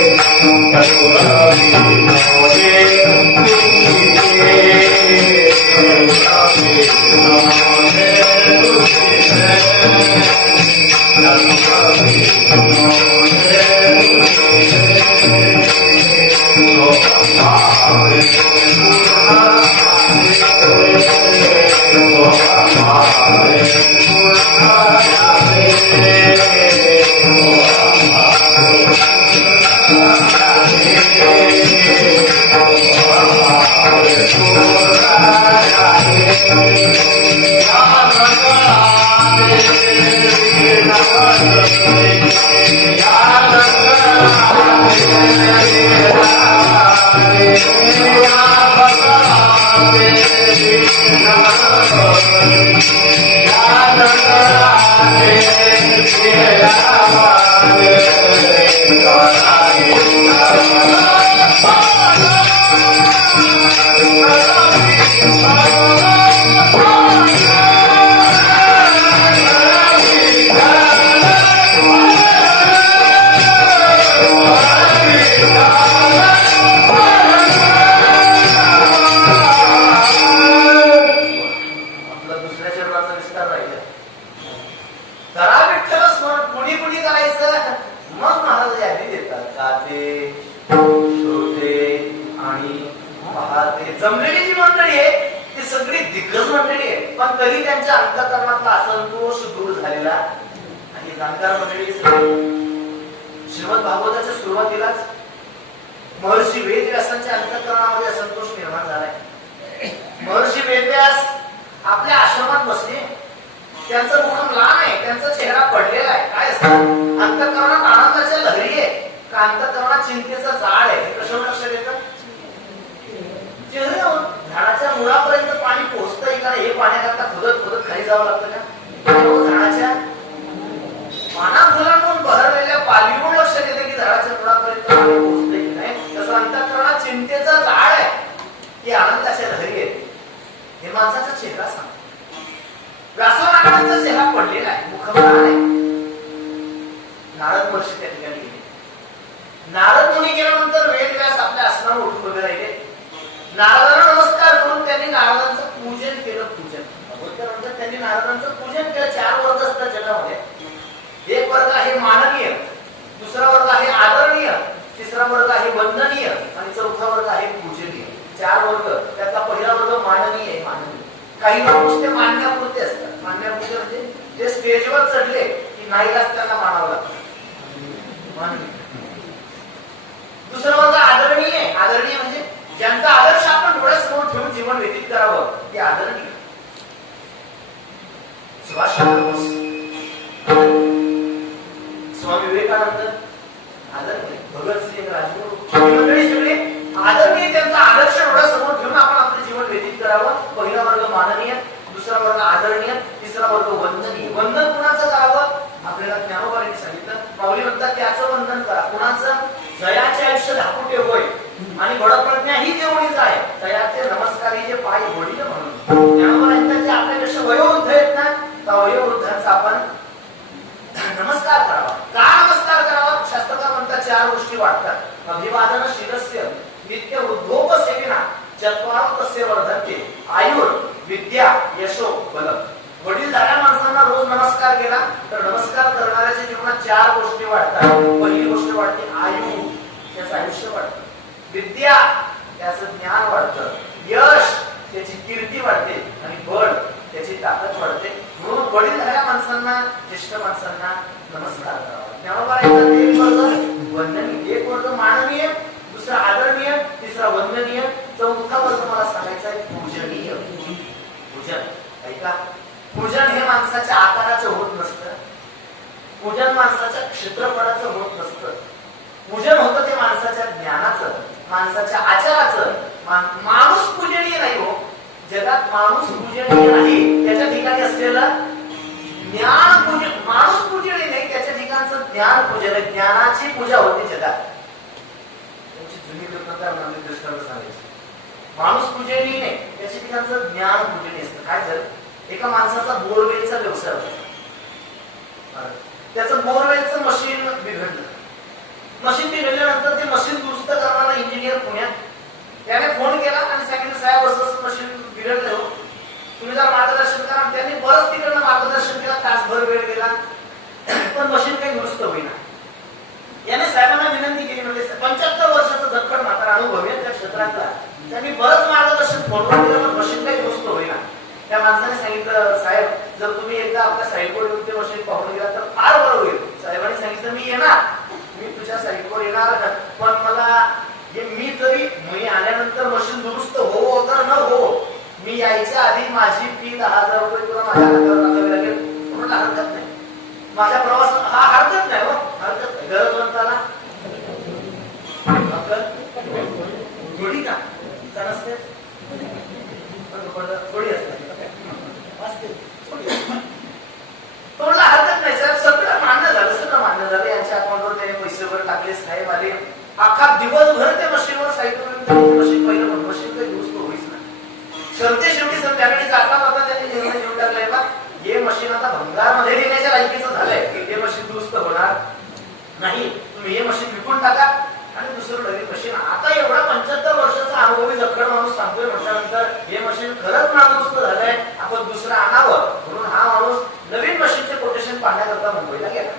आपला दुसऱ्या चरणाचा विस्तार राहिला. करा विठ्ठल स्मरण. कुणी कुणी करायचं मग महाराज यादी देतात. गाते, श्रोते आणि पाहते जमलेली जी मंडळी आहे ती सगळी दिग्गज मंडळी आहे, पण तरी त्यांच्या अंतःकरणातला असंतोष दूर झालेला आणि जाणकार मंडळी. श्रीमद भागवताच्या सुरुवातीलाच महर्षी वेदव्यासांच्या अंतःकरणामध्ये असंतोष निर्माण झालाय. महर्षी वेदव्यास आपल्या आश्रमात बसले. त्यांचं मुख लहान आहे, त्यांचा चेहरा पडलेला आहे. काय असतं अंतःकरणात आनंदाच्या लहरी आहे का अंतःकरणात चिंतेचा जाळ आहे? कशावर लक्षात येतं? चेहऱ्यावर. झाडाच्या मुळापर्यंत पाणी पोहोचतंय का? हे पाण्याकरता खोदत खोदत खाली जावं लागतं का? झाडाच्या पाना फुलांवरून बहरलेल्या पालीवरून लक्षात येते की झाडाच्या मुळापर्यंत पाणी पोहोचतंय की नाही. तसं अंतःकरणात चिंतेचा जाळ आहे की आनंदाच्या लहरी आहे. हे माणसाचा चेहरा सांगतो. व्यासनारायणांचा चेहरा पडलेला आहे, मुख लहान आहे. नारद महर्षी त्या ठिकाणी गेले. नारद मुनी गेल्यानंतर वेदव्यास आपल्या आसनावर उठून उभे राहिले. नारदांना नमस्कार करून त्यांनी नारदांचं पूजन केलं. त्यानंतर त्यांनी नारदांचं पूजन केलं. 4 वर्ग असतात जगामध्ये. एक वर्ग आहे माननीय, दुसरा वर्ग आहे आदरणीय, तिसरा वर्ग आहे वंदनीय आणि चौथा वर्ग आहे पूजनीय. 4 वर्ग. त्यातला पहिला वर्ग माननीय आहे. माननीय काही लोक नुसते मानण्यापुरते असतात. मानण्यापुरते म्हणजे ते स्टेजवर चढले की नाईलाज त्यांना मानावं लागतं. माननीय. दुसरा वर्ग आदरणीय आहे. आदरणीय म्हणजे ज्यांचा आदर्श आपण डोळ्यासमोर ठेवून जीवन व्यतीत करावं ते आदरणीय. सुभाषचंद्र बोस, स्वामी विवेकानंद आदरणीय, भगतसिंग, राजगुरू मंडळी सगळे आदरणीय. त्यांचा आदर्श डोळ्यासमोर ठेवून आपण आपलं जीवन व्यतीत करावं. पहिला वर्ग माननीय, दुसरा वर्ग आदरणीय, तिसरा वर्ग वंदनीय. वंदन कुणाचं करावं? आपल्याला ज्ञानोबांनी सांगितलं. माऊली म्हणतात त्याचं वंदन करा. कुणाचं? जयाचे आयुष्य धाकुटे होय आणि बडप्रज्ञा ही देवणीच आहे. तयाचे नमस्कारी जे पाय वडील म्हणून. ज्ञानोबांनी आपल्यापेक्षा वयोवृद्ध आहेत ना, त्या वयोवृद्धांचा आपण नमस्कार करावा. का नमस्कार करावा? शास्त्रकार म्हणतात 4 गोष्टी वाटतात. अभिवादन शिरस्य नित्य वृद्धोपसेविना चत्वारो तस्य वर्धते आयुर विद्या यशो बल. वडील झाल्या माणसांना रोज नमस्कार केला तर नमस्कार करणाऱ्याच्या जीवनात 4 गोष्टी वाटतात. पहिली गोष्ट वाटते आयु, त्याचं आयुष्य वाढतं. विद्या, त्याचं ज्ञान वाढतं. यश, त्याची कीर्ती वाढते आणि बळ, त्याची ताकद वाढते. म्हणून वडील झाल्या माणसांना, ज्येष्ठ माणसांना नमस्कार करावा. ज्ञानोबांचा एक वर्ग वंदनीय, एक वर्ग माननीय, दुसरा आदरणीय, तिसरा वंदनीय, चौथा वर्ग मला सांगायचा आहे पूजनीय. पूजन ऐका. पूजन हे माणसाच्या आकाराचं होत नसतं. पूजन माणसाच्या क्षेत्रफळाचं होत नसतं. पूजन होतं ते माणसाच्या ज्ञानाचं, माणसाच्या आचाराचं. माणूस पूजनीय नाही हो. जगात माणूस पूजनीय नाही, त्याच्या ठिकाणी असलेलं ज्ञान पूजन. माणूस पूजनीय नाही, त्याच्या ठिकाणचं ज्ञान पूजन आहे. ज्ञानाची पूजा होते जगात. त्यांची जुनी कृतज्ञता म्हणजे दृष्टांत सांगायची. माणूस पूजनीय नाही, त्याच्या ठिकाणचं ज्ञान पूजनीय असतं. काय झालं? एका माणसाचा बोरवेलचा व्यवसाय होता. त्याचं बोरवेलचं मशीन बिघडलं. मशीन बिघडल्यानंतर ते मशीन दुरुस्त करणारा इंजिनियर पुण्यात, त्याने फोन केला आणि सांगितलं साहेब असं मशीन बिघडलं हो, तुम्ही जर मार्गदर्शन करा. त्यांनी बरंच तिकडनं मार्गदर्शन केलं. तासभर वेळ गेला पण मशीन काही दुरुस्त होईना. याने साहेबांना विनंती केली. म्हणजे 75 वर्षाचा झटपट म्हातारा अनुभव आहे त्या क्षेत्रातला. त्यांनी बरंच मार्गदर्शन फोनवर केलं पण मशीन काही दुरुस्त होईना. त्या माणसाने सांगितलं साहेब जर तुम्ही एकदा आपल्या साईटवर येऊन ते मशीन पाहून गेला तर फार बरं होईल. साहेबांनी सांगितलं मी येणार, मी तुझ्या साईटवर येणार, पण मला मी आल्यानंतर मशीन दुरुस्त हो तर न हो, मी यायच्या आधी माझी फी 10,000 रुपये तुला माझ्या खात्यावर टाकावी लागेल. तुम्हाला हरकत नाही? माझ्या प्रवासात हा हरकत नाही हो, हरकत नाही. गरजवंताला थोडी का नसते, थोडी असते. तुम्हाला हरकत नाही साहेब, सगळं मान्य झालं, सगळं मान्य झालं. यांच्या अकाउंटवर त्याने पैसे वगैरे टाकले. साहेब आले, अख्खा दिवसभर त्या मशीनवर साईटवर मशीन पहिलं पण मशीन काही दुरुस्त होईच नाही. शेवटी संध्याकाळी जाता जाता त्यांनी निर्णय घेऊन टाकलाय बा हे मशीन आता भंगारमध्ये देण्याच्या लायकीचं झालंय. हे मशीन दुरुस्त होणार नाही, तुम्ही हे मशीन विकून टाका आणि दुसरं जखड माणूस सांगतोय म्हटल्यानंतर हे मशीन खरंच नादुरुस्त झालंय, आपण दुसरं आणावं म्हणून हा माणूस नवीन मशीनचे कोटेशन पाहण्याकरता मुंबईला गेला.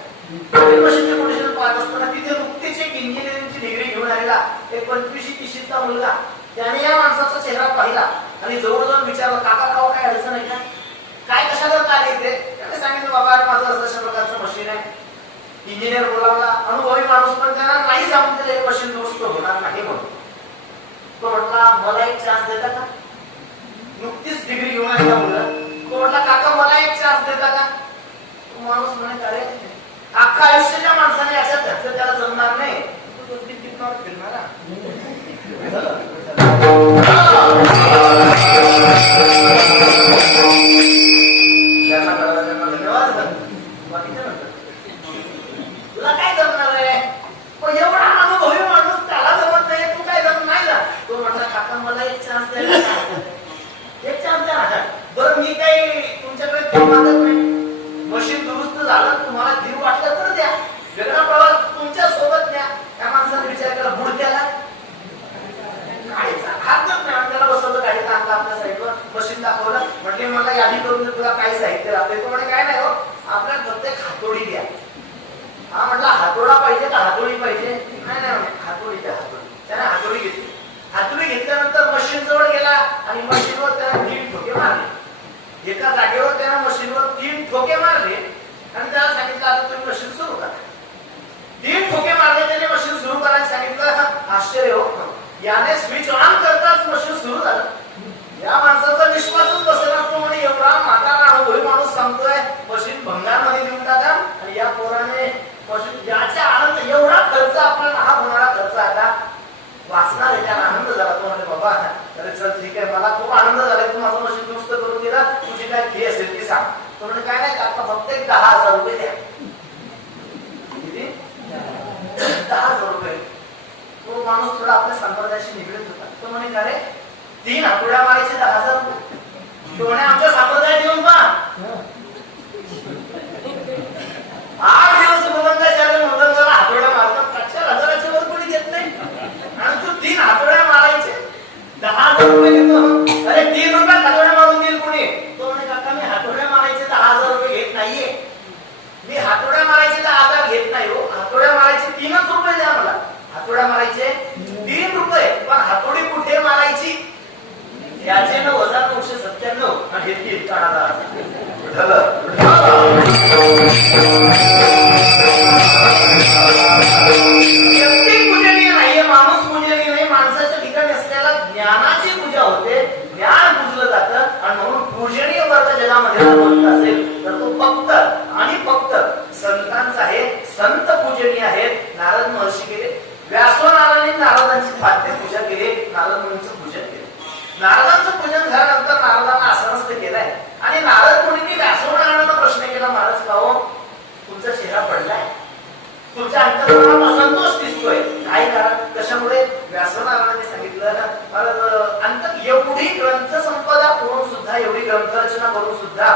नवीन मशीनचे कोटेशन पाहत असताना तिथे नुकतीच एक इंजिनिअरिंगची डिग्री घेऊन आलेला एक 25-30चा मुलगा, त्याने या माणसाचा चेहरा पाहिला आणि जवळ जाऊन विचारलं, काका काव काय अडचण आहे का, काय कशाला आले इथे? त्याने सांगितलं, बाबा माझं असं अशा प्रकारचं मशीन आहे. इंजिनियर बोलावला, अनुभवी माणूस, पण त्यांना नाही सांगितलं हे मशीन दुरुस्त होणार नाही म्हणून. तो म्हटला, मला एक चान्स देता का? नुकतीच डिग्री घेऊन आलेला मुलगा तो म्हटला, काका मला एक चान्स देता का? तो माणूस म्हणे, अरे अख्खा आयुष्याच्या माणसाने अशा घातलं त्याला जमणार नाही, तू 2-3 वर फिरणार. धन्यवाद. बाकीच्या नंतर तुला काय जमणार आहे? एवढा अनुभवी माणूस त्याला जमत नाही, तू काय जमत नाही का? तो म्हटला, काका मला एक चान्स द्या, एक चान्स द्या ना. बरं मी काही तुमच्याकडे देव मागत नाही, मशीन दुरुस्त झालं तुम्हाला देव वाटलं तर द्या, वेगळा प्रवास तुमच्या सोबत द्या. त्या माणसाने विचार केला, बुडत्याला गाडीचा हातच नाही, त्याला बसवलं, गाडीचा हात आपल्या साईडवर, मशीन दाखवलं, म्हटले मला यादी करून दे, तुला काय साहित्य लागते. तो म्हणे, काय नाही हो, आपल्याला फक्त एक हातोडी द्या. हा म्हटलं, हातोडा पाहिजे का हातोडी पाहिजे? नाही नाही, हातोडी द्या, हातोडी. त्याने हातोडी घेतली. हातोडी घेतल्यानंतर मशीन जवळ गेला आणि मशीनवर त्याने 3 ठोके मारले. एका जागेवर त्याने मशीनवर 3 ठोके मारले आणि त्याला सांगितलं, आता तुम्ही मशीन सुरू करा. 3 ठोके मारले त्याने, मशीन सुरू करायला सांगितलं. आश्चर्य हो, याने स्विच ऑन करताच मशीन सुरू झालं. या माणसाचा विश्वासच बसेना. तो म्हणे, एवढा म्हातारा अनुभवी माणूस सांगतोय मशीन भंगारमध्ये देऊन टाका, आणि या पोराने मशीन ज्याच्या आनंद, एवढा खर्च आपण हा होणारा खर्च आता वाचणार आहे, त्याला आनंद झाला. तो म्हणे, बाबा अरे चल ठीक आहे, मला खूप आनंद झाला, तू माझं मशीन दुरुस्त करून दिला, तुझी काय फी असेल ती सांग. तो म्हणे, काय नाही काका, फक्त एक 10,000 रुपये द्या. किती? 10,000 रुपये. तो माणूस थोडा आपल्या संप्रदायाशी निगडीत होता. तो म्हणे, का रे 3 आठवड्या मारायचे 10,000 रुपये? तो म्हणे, आमच्या संप्रदायात येऊन पहा, 8 दिवस मृदंगाचार्य मृदंगाला हातोड्या मारतात, 4,000च्या वर कोणी देत नाही, आणि तू 3 हातोड्या मारायचे 10,000 रुपये घेतो. अरे 3 रुपयात हातोड्या मारून देईल कोणी? तो म्हणे, काका मी हातोड्या मारायचे 10,000 रुपये घेत नाहीये, मी हातोड्या मारायचे 10,000 घेत नाही हो, हातोड्या मारायचे 3च रुपये द्या मला. हातोड्या मारायचे 3 रुपये, पण हातोडी कुठे मारायची? याचे 9,997 आणि हे 3 काढा. व्यक्ती पूजनीय नाहीये, माणूस पूजनीय नाही. माणसाच्या ठिकाणी असलेल्या ज्ञानाची पूजा होते, ज्ञान पूजलं जातं, आणि म्हणून पूजनीय वर्ग जगामध्ये असेल तर तो फक्त आणि फक्त संतांचा आहे. संत पूजनीय आहेत. नारद महर्षी गेले, व्यासनारायणांनी नारदांची फाद्य पूजा केली, नारद मुनींचं पूजन केलं. नारदांचं पूजन झाल्यानंतर नारदांना आसनस्थ केलंय, आणि नारद मुनींनी व्यासनारायणांना प्रश्न केला, महाराज का हो तुमचा चेहरा पडलाय, तुमच्या अंतःकरणात असंतोष दिसतोय, काय कारण? कशामुळे? व्यासनारायणांनी सांगितलं, महाराज एवढी ग्रंथ संपदा करून सुद्धा, एवढी ग्रंथरचना करून सुद्धा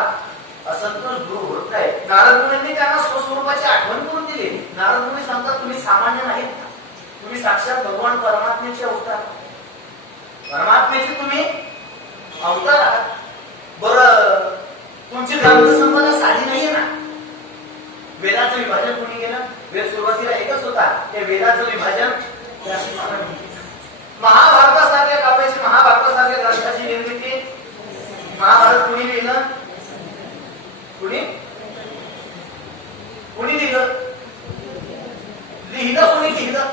असंतोष दूर होत नाही. नारद मुनींनी त्यांना स्वस्वरूपाची आठवण करून दिली. नारद मुनी सांगतात, तुम्ही सामान्य नाहीत, तुम्ही साक्षात भगवान परमात्म्याचे अवतार, परमात्म्याचे तुम्ही अवतार आहात. बरं तुमची ग्रंथ संपदा साधी नाहीये ना. वेदाचं विभाजन कोणी केलं? वेद सुरुवातीला एकच होता, त्या वेदाचं विभाजन महाभारतासारख्या काव्याची, महाभारतासारख्या ग्रंथाची निर्मिती, महाभारत कुणी लिहिलं? कुणी लिहिलं? लिहिलं कोणी लिहिलं?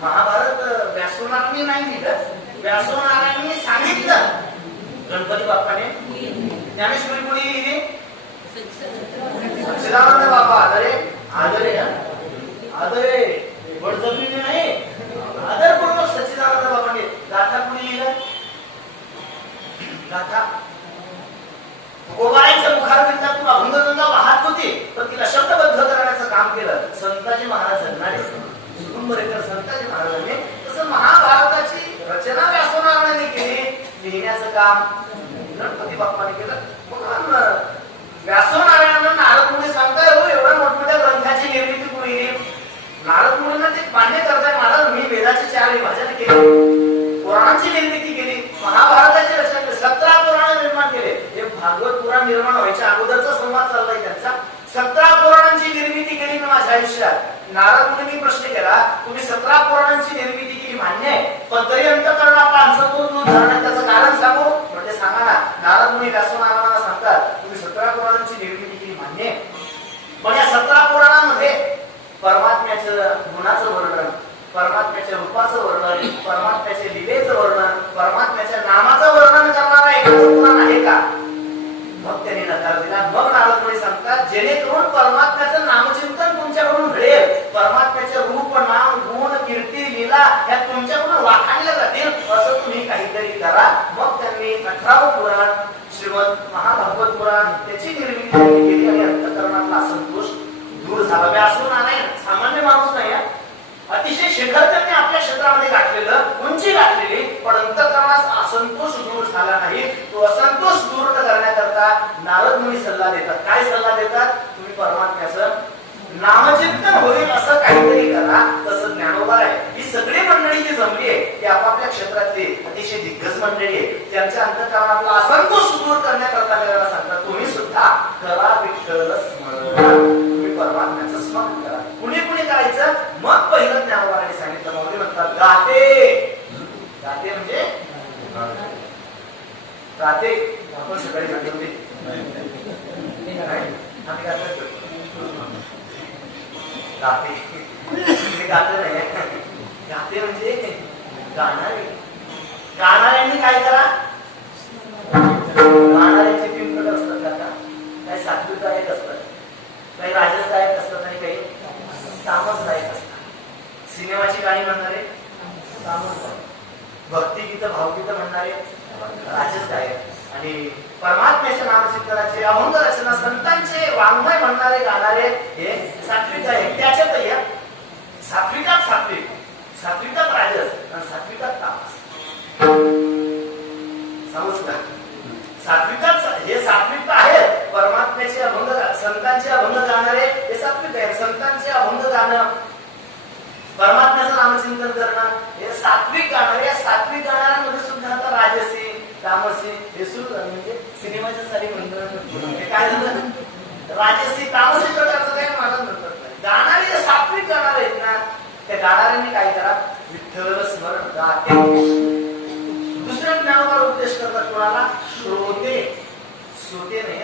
महाभारत व्यासनारायणांनी नाही लिहिलं, व्यासनारायणांनी सांगितलं गणपती बाप्पाने. ज्ञानेश्वरी कोणी लिहिली? सच्चिदानंद बाबा. आदरे बळजबरीने नाही, आदरपूर्वक सच्चिदानंद बाबाने. गाथा कोणी लिहिलं? गाथा गोवाळ्यांच्या मुखारविंदातून अभंगगंगा वाहत होती, पण तिला शब्दबद्ध करण्याचं काम केलं संताजी महाराज जगणारे, सुकुंबरेकर संताजी महाराजांनी. तसं महाभारताची रचना व्यासनारायणांनी केली, लिहिण्याचं काम गणपती बाप्पाने केलं. मग व्यासनारायणांना नारद मुनी सांगताय, हो एवढ्या मोठमोठ्या ग्रंथाची निर्मिती कोणी केली? नारद तुम्ही 17 पुराणांची निर्मिती केली मान्य आहे, पण तरी अंतःकरण आपला अंशतोष दूर झाला, त्याचं कारण सांगू म्हणजे सांगा ना. नारद मुनी व्यासनारायणाला सांगतात तुम्ही 17 पुराणांची निर्मिती केली मान्य आहे, पण या 17 पुराणांमध्ये परमात्म्याचं गुणाचं वर्णन, परमात्म्याच्या रूपाचं वर्णन, परमात्म्याच्या लीलेचं वर्णन, परमात्म्याच्या नामाचं वर्णन करणारा एखादं पुराण आहे का? मग त्यांनी नकार दिला. मग नारद मुनी सांगतात जेणेकरून परमात्म्याचं नामचिंतन तुमच्याकडून घडेल, परमात्म्याचे रूप नाम गुण कीर्ती लीला या तुमच्याकडून वाखाणल्या जातील, असं तुम्ही काहीतरी करा. मग त्यांनी 18वं पुराण श्रीमद महाभागवत पुराण त्याची निर्मिती केली आणि अंतःकरणातला असंतोष दूर झाला. व्यासनारायण सामान्य माणूस नाही, अतिशय शिखर त्यांनी आपल्या क्षेत्रामध्ये गाठलेलं, उंची गाठलेली, पण अंतःकरणास असंतोष दूर झाला नाही. तो असंतोष दूर करण्याकरता नारद मुनी सल्ला देतात. काय सल्ला देतात? तुम्ही परमात्म्याचं नामचिंतन होईल असं काहीतरी करा. तसं ज्ञानोबा आहे. ही सगळी मंडळी जी जमली आहे ती आपापल्या क्षेत्रातली अतिशय दिग्गज मंडळी आहे. त्यांच्या अंतःकरणातला असंतोष दूर करण्याकरता त्याला सांगतात तुम्ही सुद्धा करा विठ्ठल स्मरण, तुम्ही परमात्म्याचं स्मरण करा. कुणी कुणी करायचं? मग पहिलं ज्ञानोबाने सांगितलं. मौली म्हणतात गाते, गाते म्हणजे गाते आपण सकाळी गाते होते आम्ही गाते गाते नाही, गाते म्हणजे गाणारे. गाणाऱ्यांनी काय करा? गाणाऱ्यांचे 3 प्रकार असतात का? काही सात्विक गायक असतात, काही राजस गायक असतात आणि काही तामस गायक असतात. सिनेमाची गाणी म्हणणारे तामस गायक, भक्तिगीत भावगीत म्हणणारे राजस गायक आणि परमात्म्याच्या नामचिंतनाचे अभंग रचना संतांचे वाङ्मय म्हणणारे गाणारे हे सात्विक गायक. त्याच्यातही सात्विकात सात्विक, सात्विकात राजस आणि सात्विकात तामस. समजलं? सात्विकात हे सात्विक आहेत. परमात्म्याचे अभंग संतांचे अभंग गाणारे हे सात्विक आहेत. संतांचे अभंग गाणं, परमात्म्याचं नामचिंतन करणं हे सात्विक गाणारे. या सात्विक गाणाऱ्यांमध्ये सुद्धा आता राजसी तामसी हे सुरू झालं. म्हणजे सिनेमाच्या सारी मंडळ काय झालं? राजसी तामसी प्रकारचं काही मला म्हणतात नाही. गाणारे जे सात्विक गाणारे आहेत ना त्या गाणाऱ्यांनी काय करा? विठ्ठल स्मरण गाते. दुसऱ्या ज्ञानोबा उपदेश करतात कोणाला? श्रोते. श्रोते नाही,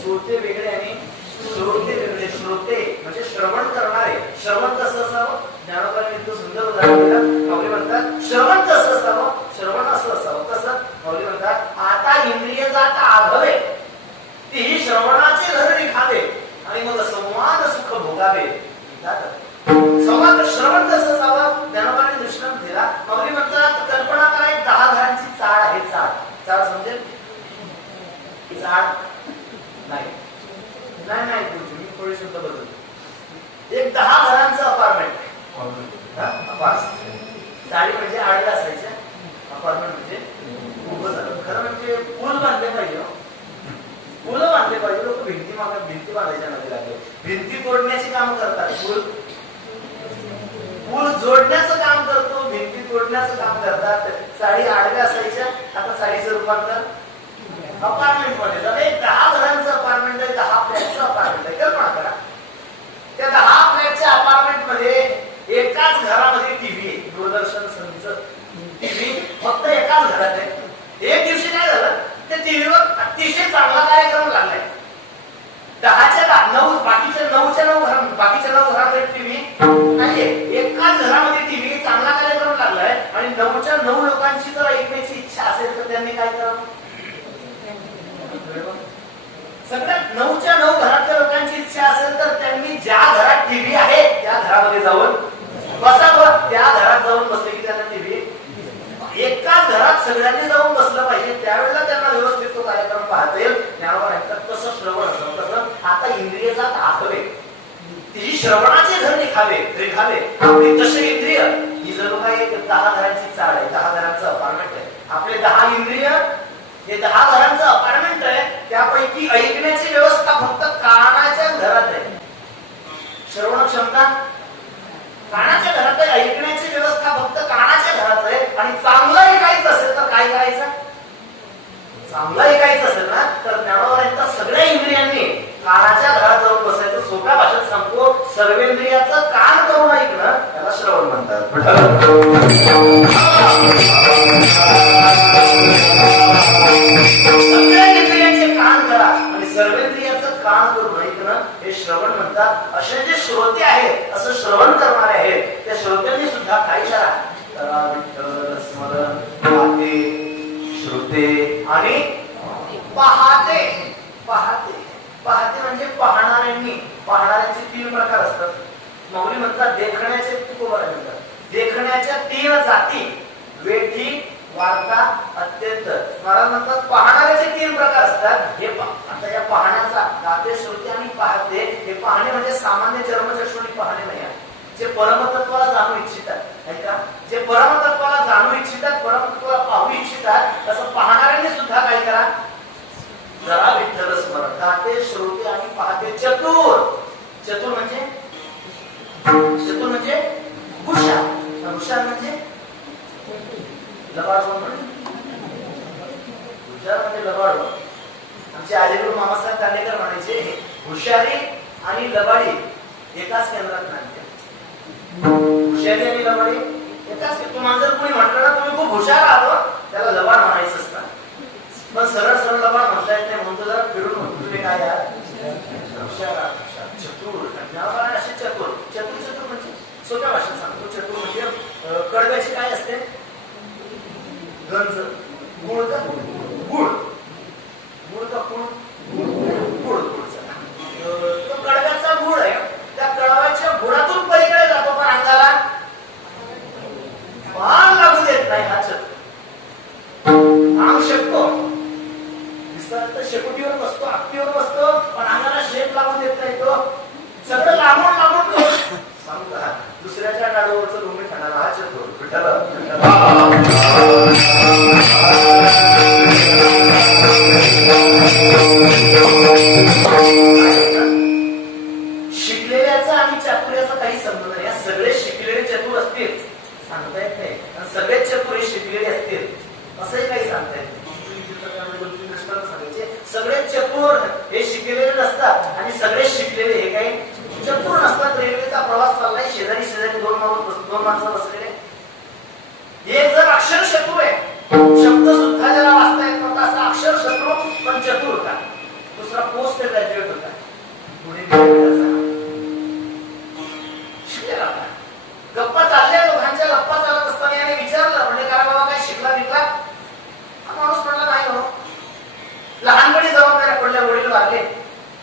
श्रोते वेगळे आणि श्रोते वेगळे. श्रोते म्हणजे श्रवण करणारे. श्रवण कसं असावं? ज्ञानोबाने इतकं सुंदर उदाहरण दिलं. माऊली म्हणतात श्रवण कसं असावं? श्रवण असं असावं. कसं? माऊली म्हणतात आता इंद्रिय जात आघवे ती श्रवणाचे घर रिखावे आणि मग संवाद सुख भोगावे. संवाद श्रवण कसं असावं? ज्ञानोबाने दृष्टांत दिला. माऊली म्हणतात कल्पना करा एक 10 घरांची चाळ आहे. चाळ, चाळ समजेल? चाळ नाही नाही नाही मी थोडी शब्द बदलतो. एक 10 घरांचं अपार्टमेंट. चाळी म्हणजे आडव्या असायच्या, अपार्टमेंट म्हणजे उभं झालं. खरं म्हणजे पूल बांधले पाहिजे, पूल बांधले पाहिजे. लोक भिंती मागत भिंती बांधायच्या मध्ये लागले. भिंती तोडण्याचे काम करतात. पूल जोडण्याचं काम करतो, भिंती तोडण्याचं काम करतात. चाळी आडव्या असायच्या, आता चाळीचं रूपांतर अपार्टमेंट मध्ये झालं. 10 घरांचं अपार्टमेंट आहे, 10 फ्लॅटचं अपार्टमेंट आहे. कल्पना करा त्या 10 फ्लॅटच्या अपार्टमेंट मध्ये एकाच घरामध्ये टीव्ही आहे, दूरदर्शन संच टीव्ही फक्त एकाच घरात आहे. एक दिवशी काय झालं? त्या टीव्हीवर अतिशय चांगला कार्यक्रम लागलाय. 10च्या 9 बाकीच्या 9 घरामध्ये टीव्ही नाहीये, एकाच घरामध्ये टीव्ही चांगला कार्यक्रम लागलाय आणि 9च्या 9 लोकांची जर ऐकण्याची इच्छा असेल तर त्यांनी काय करावं? सगळ्या 9च्या 9 घरातल्या लोकांची इच्छा असेल तर त्यांनी ज्या घरात टीव्ही आहे त्या घरामध्ये जाऊन बसावं. त्या घरात जाऊन बसले की त्यांना टीव्ही एकाच घरात सगळ्यांनी जाऊन बसलं पाहिजे. त्यावेळेला त्यांना व्यवस्थित तो कार्यक्रम पाहता येईल. त्यावर तसं श्रवण असतं. तसं आता इंद्रियचा आघवे तिची श्रवणाचे घर रिखावे. आपली तशी इंद्रिय ही जणू काही 10 घरांची चाळ आहे, 10 घरांचं अपार्टमेंट आहे. आपले 10 इंद्रिय हे 10 घरांचं अपार्टमेंट आहे. त्यापैकी ऐकण्याची व्यवस्था फक्त कानाच्याच घरात आहे. श्रवण क्षमता कानाच्या घरात आहे, ऐकण्याची व्यवस्था फक्त कानाच्या घरात आहे. आणि चांगलं ऐकायचं असेल तर काय करायचं? चांगलं ऐकायचं असेल ना तर ज्ञानोबा यांच्या सगळ्या इंद्रियांनी कानाच्या घरात जाऊन बसायचं. सोप्या भाषेत सांगतो, सर्वेंद्रियाचं कान करून ऐकणं त्याला श्रवण म्हणतात. सगळ्या इंद्रियांचे कान करा आणि सर्वेंद्रियाचं कान करून ऐकणं हे श्रवण म्हणतात. असे जे श्रोते आहेत, असं श्रवण करणारे आहेत, त्या श्रोत्यांनी सुद्धा काय करा, विठ्ठल स्मरण, पाहते, श्रोते आणि पाहते. पाहते पाहते म्हणजे पाहणाऱ्यांनी. पाहणाऱ्यांचे 3 प्रकार असतात. मौली म्हणतात देखण्याचे, म्हणतात देखण्याच्या 3 जाती, वेठी, वार्ता, अत्यंत. महाराज म्हणतात पाहणाऱ्याचे 3 प्रकार असतात. हे आता या पाहण्याचा गाते, श्रोते आणि पाहते, हे पाहणे म्हणजे सामान्य चर्मचक्षुणी पाहणे नाही आहे. जे परमतत्वाला जाणू इच्छितात, ऐका, जे परमतत्वाला जाणू इच्छितात, परमतत्वाला पाहू इच्छितात, तसं पाहणाऱ्यांनी सुद्धा काय करा, जरा विठ्ठल स्मरण. गाते, श्रोते आणि पाहते. चतुर. चतुर म्हणजे हुशार. हुशार म्हणजे लबाड. हुशार म्हणजे लबाड. आमचे आलेलो मामासाहेब कांडेकर म्हणायचे, हुशारी आणि लबाडी एकाच केंद्रात नांदते. हुशारी आणि लबाडी एकाच. तुम्हाला जर कोणी म्हटलं ना तुम्ही खूप हुशार आहात, त्याला लबाड म्हणायचं असतं. पण सरळ सरळ लबाड म्हणता येत नाही, म्हणतो जरा फिरून म्हणतो तुम्ही काय यार हुशार, चतुर. असे चतुर. चतुर म्हणजे सोप्या भाषेत सांगतो, चतुर म्हणजे कडव्याची काय असते, गंज. गुळ का गुळ, गुळ का गुळ, गुळ. तो कडव्याचा गुळ आहे. त्या कडव्याच्या गुळातून पलीकडे जातो, पण अंगाला भान लागू देत नाही. हा चतुर. अंग शकतो, तर शेकोटीवर बसतो, अक्तीवर बसतो, पण अंगाला शेप लागून देत नाही. तो सगळं लांबून लांबून सांगता दुसऱ्याच्या डाळीवरचं रुमी खाणारा हा चतुर. शिकलेल्याचा आणि चातुर्याचा काही संबंध नाही. या सगळे शिकलेले चतुर असतील सांगता येत नाही, आणि सगळे चतुर हे शिकलेले असतील असंही काही सांगता येत नाही. सगळे चतुर हे शिकलेले नसतात आणि सगळे शिकलेले हे काही चतुर नसतात. रेल्वेचा प्रवास चाललाय, शेजारी शेजारी 2 माणसं बसलेले. एक जर अक्षर शत्रू आहे, शब्द सुद्धा ज्याला वाचता येत नव्हता, असा अक्षर शत्रू पण चतुर होता. दुसरा पोस्ट ग्रॅज्युएट होता, पुढे शिकलेला होता. गप्पा चालल्या, दोघांच्या गप्पा चालत असताना याने विचारलं, म्हणजे काय बाबा काय शिकला बिकला? हा माणूस म्हणला नाही हो, लहानपणी जबाबदाऱ्या पडल्या, वडील वारले,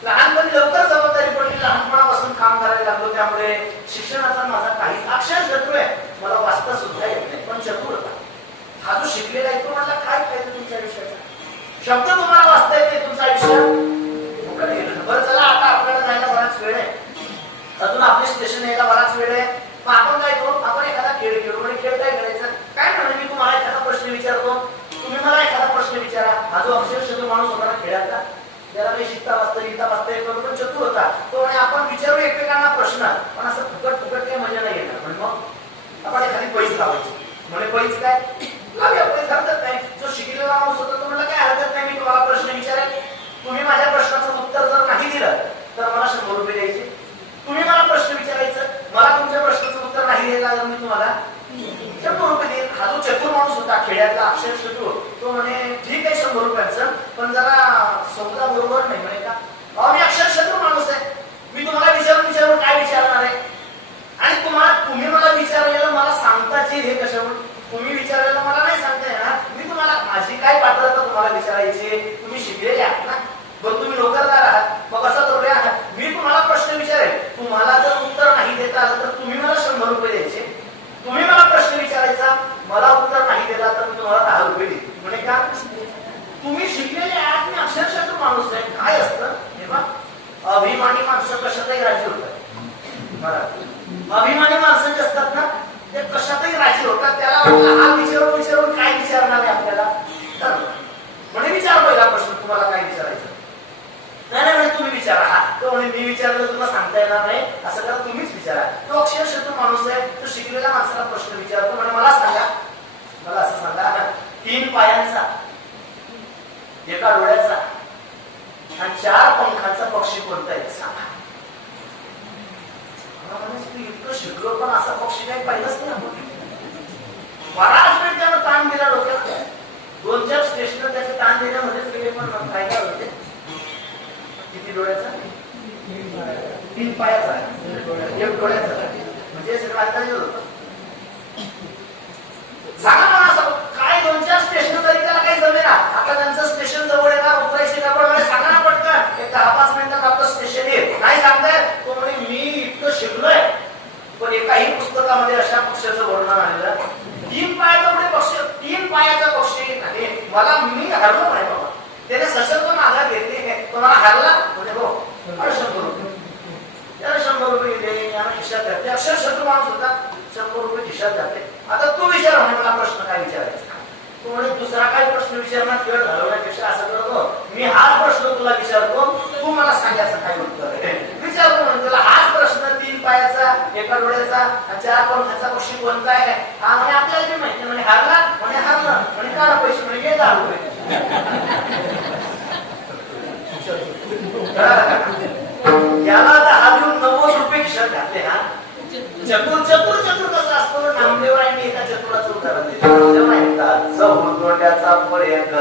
लहानपणी लवकर जबाबदारी पडली, लहानपणापासून काम करायला लागलो, त्यामुळे शिक्षणाचा माझा काहीच अक्षर शत्रू आहे, मला वाचता सुद्धा येत नाही, पण चतुर होता. हा जो शिकलेला आहे तो म्हणला काय पाहिजे तुमच्या आयुष्याचा, शब्द तुम्हाला वाचता येते, तुमचं आयुष्य बरं. चला आता आपल्याला जायला बराच वेळ आहे, अजून आपले स्टेशन यायला बराच वेळ आहे, मग आपण काय करू, आपण एखादा खेळ खेळू. म्हणजे खेळ काय करायचं, काय म्हणून मी तुम्हाला एखादा प्रश्न विचारतो, तुम्ही मला एखादा प्रश्न विचारा. हा जो अक्षर शत्रू माणूस होता ना खेळाचा, त्याला काही शिकता वाचता लिहिता वाचता येत नव्हतं, पण चतुर होता तो. आणि आपण विचारू एकमेकांना प्रश्न, पण असं फुकट फुकट काही मजा नाही येणार. म्हणजे मग आपण एखादी पैस लावायची, म्हणजे पैस काय लावूया, पैस हरकत नाही. जो शिकलेला माणूस होता तो म्हणला काय हरकत नाही, मी तुम्हाला प्रश्न विचारेल, तुम्ही माझ्या प्रश्नाचं उत्तर जर नाही दिलं तर मला 100 रुपये द्यायचे. तुम्ही मला प्रश्न विचारायचं, मला तुमच्या प्रश्नाचं उत्तर नाही देत आलं, मी तुम्हाला 100 रुपये देईल. हा जो चतुर माणूस होता खेड्यातला अक्षर शत्रू, तो म्हणे ठीक आहे 100 रुपयांचं, पण जरा सौदा बरोबर नाही. म्हणे का, अहो मी अक्षर शत्रू माणूस आहे, मी तुम्हाला विचारून काय विचारणार आहे, आणि तुम्ही मला विचारलेलं मला सांगताच येईल हे कशावर, तुम्ही विचारलेलं मला नाही सांगता येणार, मी तुम्हाला माझी काय पात्रता तुम्हाला विचारायची, तुम्ही शिकलेले आहात ना, बरं तुम्ही नोकरदार आहात, मग असं तरुण आहात, मी तुम्हाला प्रश्न विचारेल, तुम्हाला जर उत्तर नाही देता आलं तर तुम्ही मला 100 रुपये द्यायचे. तुम्ही मला प्रश्न विचारायचा, मला उत्तर नाही दिला तर मी तुम्हाला 10 रुपये देईल. म्हणजे का, तुम्ही शिकलेले आहात, मी अक्षरशः माणूस आहे. काय असतं तेव्हा, अभिमानी माणसं कशातही राजी होतात. अभिमानी माणसं जे असतात ना ते कशातही राजी होतात. त्याला हा विचारून काय विचारणार आहे आपल्याला, म्हणजे विचार पहिला प्रश्न, तुम्हाला काय विचारायचं, नाही तुम्ही विचारा. हा तो म्हणे मी विचारलं तुला सांगता येणार नाही, असं करा तुम्हीच विचारा. तो अक्षरशः माणूस आहे, तो शिकलेल्या माणसाला प्रश्न विचारतो, म्हणजे मला सांगा, मला असं सांगा, 3 पायांचा, 1 डोळ्याचा आणि 4 पंखांचा पक्षी कोणता आहे सांगा. तू इतकं शिकलो पण असा पक्षी काही पाहिलंच नाही आपण. बराच वेळ त्यानं ताण दिला डोक्यात. 2-4 स्टेशन त्याचे ताण देण्यामध्येच गेले, पण काय काय होते. किती डोळ्याचा? 3 पायाचा, 1 डोळ्याचा, म्हणजे सगळं अंदाज होतं. सांगा मला असं काय 2-4 स्टेशन तरी त्याला काही जमेना. आता त्यांचं स्टेशन जवळ येणार, उतरायची गडबड, सांगा ना पटकन, एक 10-5 मिनिटात आपलं स्टेशन येईल. नाही सांगताय तो म्हणे मी इतकं शिकलोय, पण एकाही पुस्तकामध्ये अशा पक्ष्याचं वर्णन आलेलं 3 पायाचा पुढे पक्षी, 3 पायाचा पक्षी आणि मला मी हरलो नाही बाबा. त्याने सशस्त्र माघार घेतली, तुम्हाला हरला म्हणजे हो 100 रुपये. त्याला 100 रुपये दिले, याला खिशात घातले. अक्षर शत्रू माणूस होता, 100 रुपये खिशात घातले. आता तू विचार म्हणे मला प्रश्न काय विचारायचा. तू म्हणे दुसरा काय प्रश्न विचारणार, खेळ घालवण्यापेक्षा असं करतो मी हाच प्रश्न तुला विचारतो, तू मला सांगायचं काय उत्तर विचारतो. म्हणजे तुला हाच प्रश्न 3 पायाचा, 1 डोळ्याचा आणि 4 पंखाचा पक्षी कोणता आहे. हा म्हणे आपल्याला जे माहिती. म्हणे हारला, म्हणे हारला, म्हणे काढा पैसे, म्हणे घे 10 रुपये. याला 10 देऊन 90 रुपये खिशात घातले. हा चतुर चतुर चतुर कसं असतो. नामदेवरायांनी एका चतुराचं उदाहरण दिलं. नामदेव म्हणतात चौतोंड्याचा पर्यंत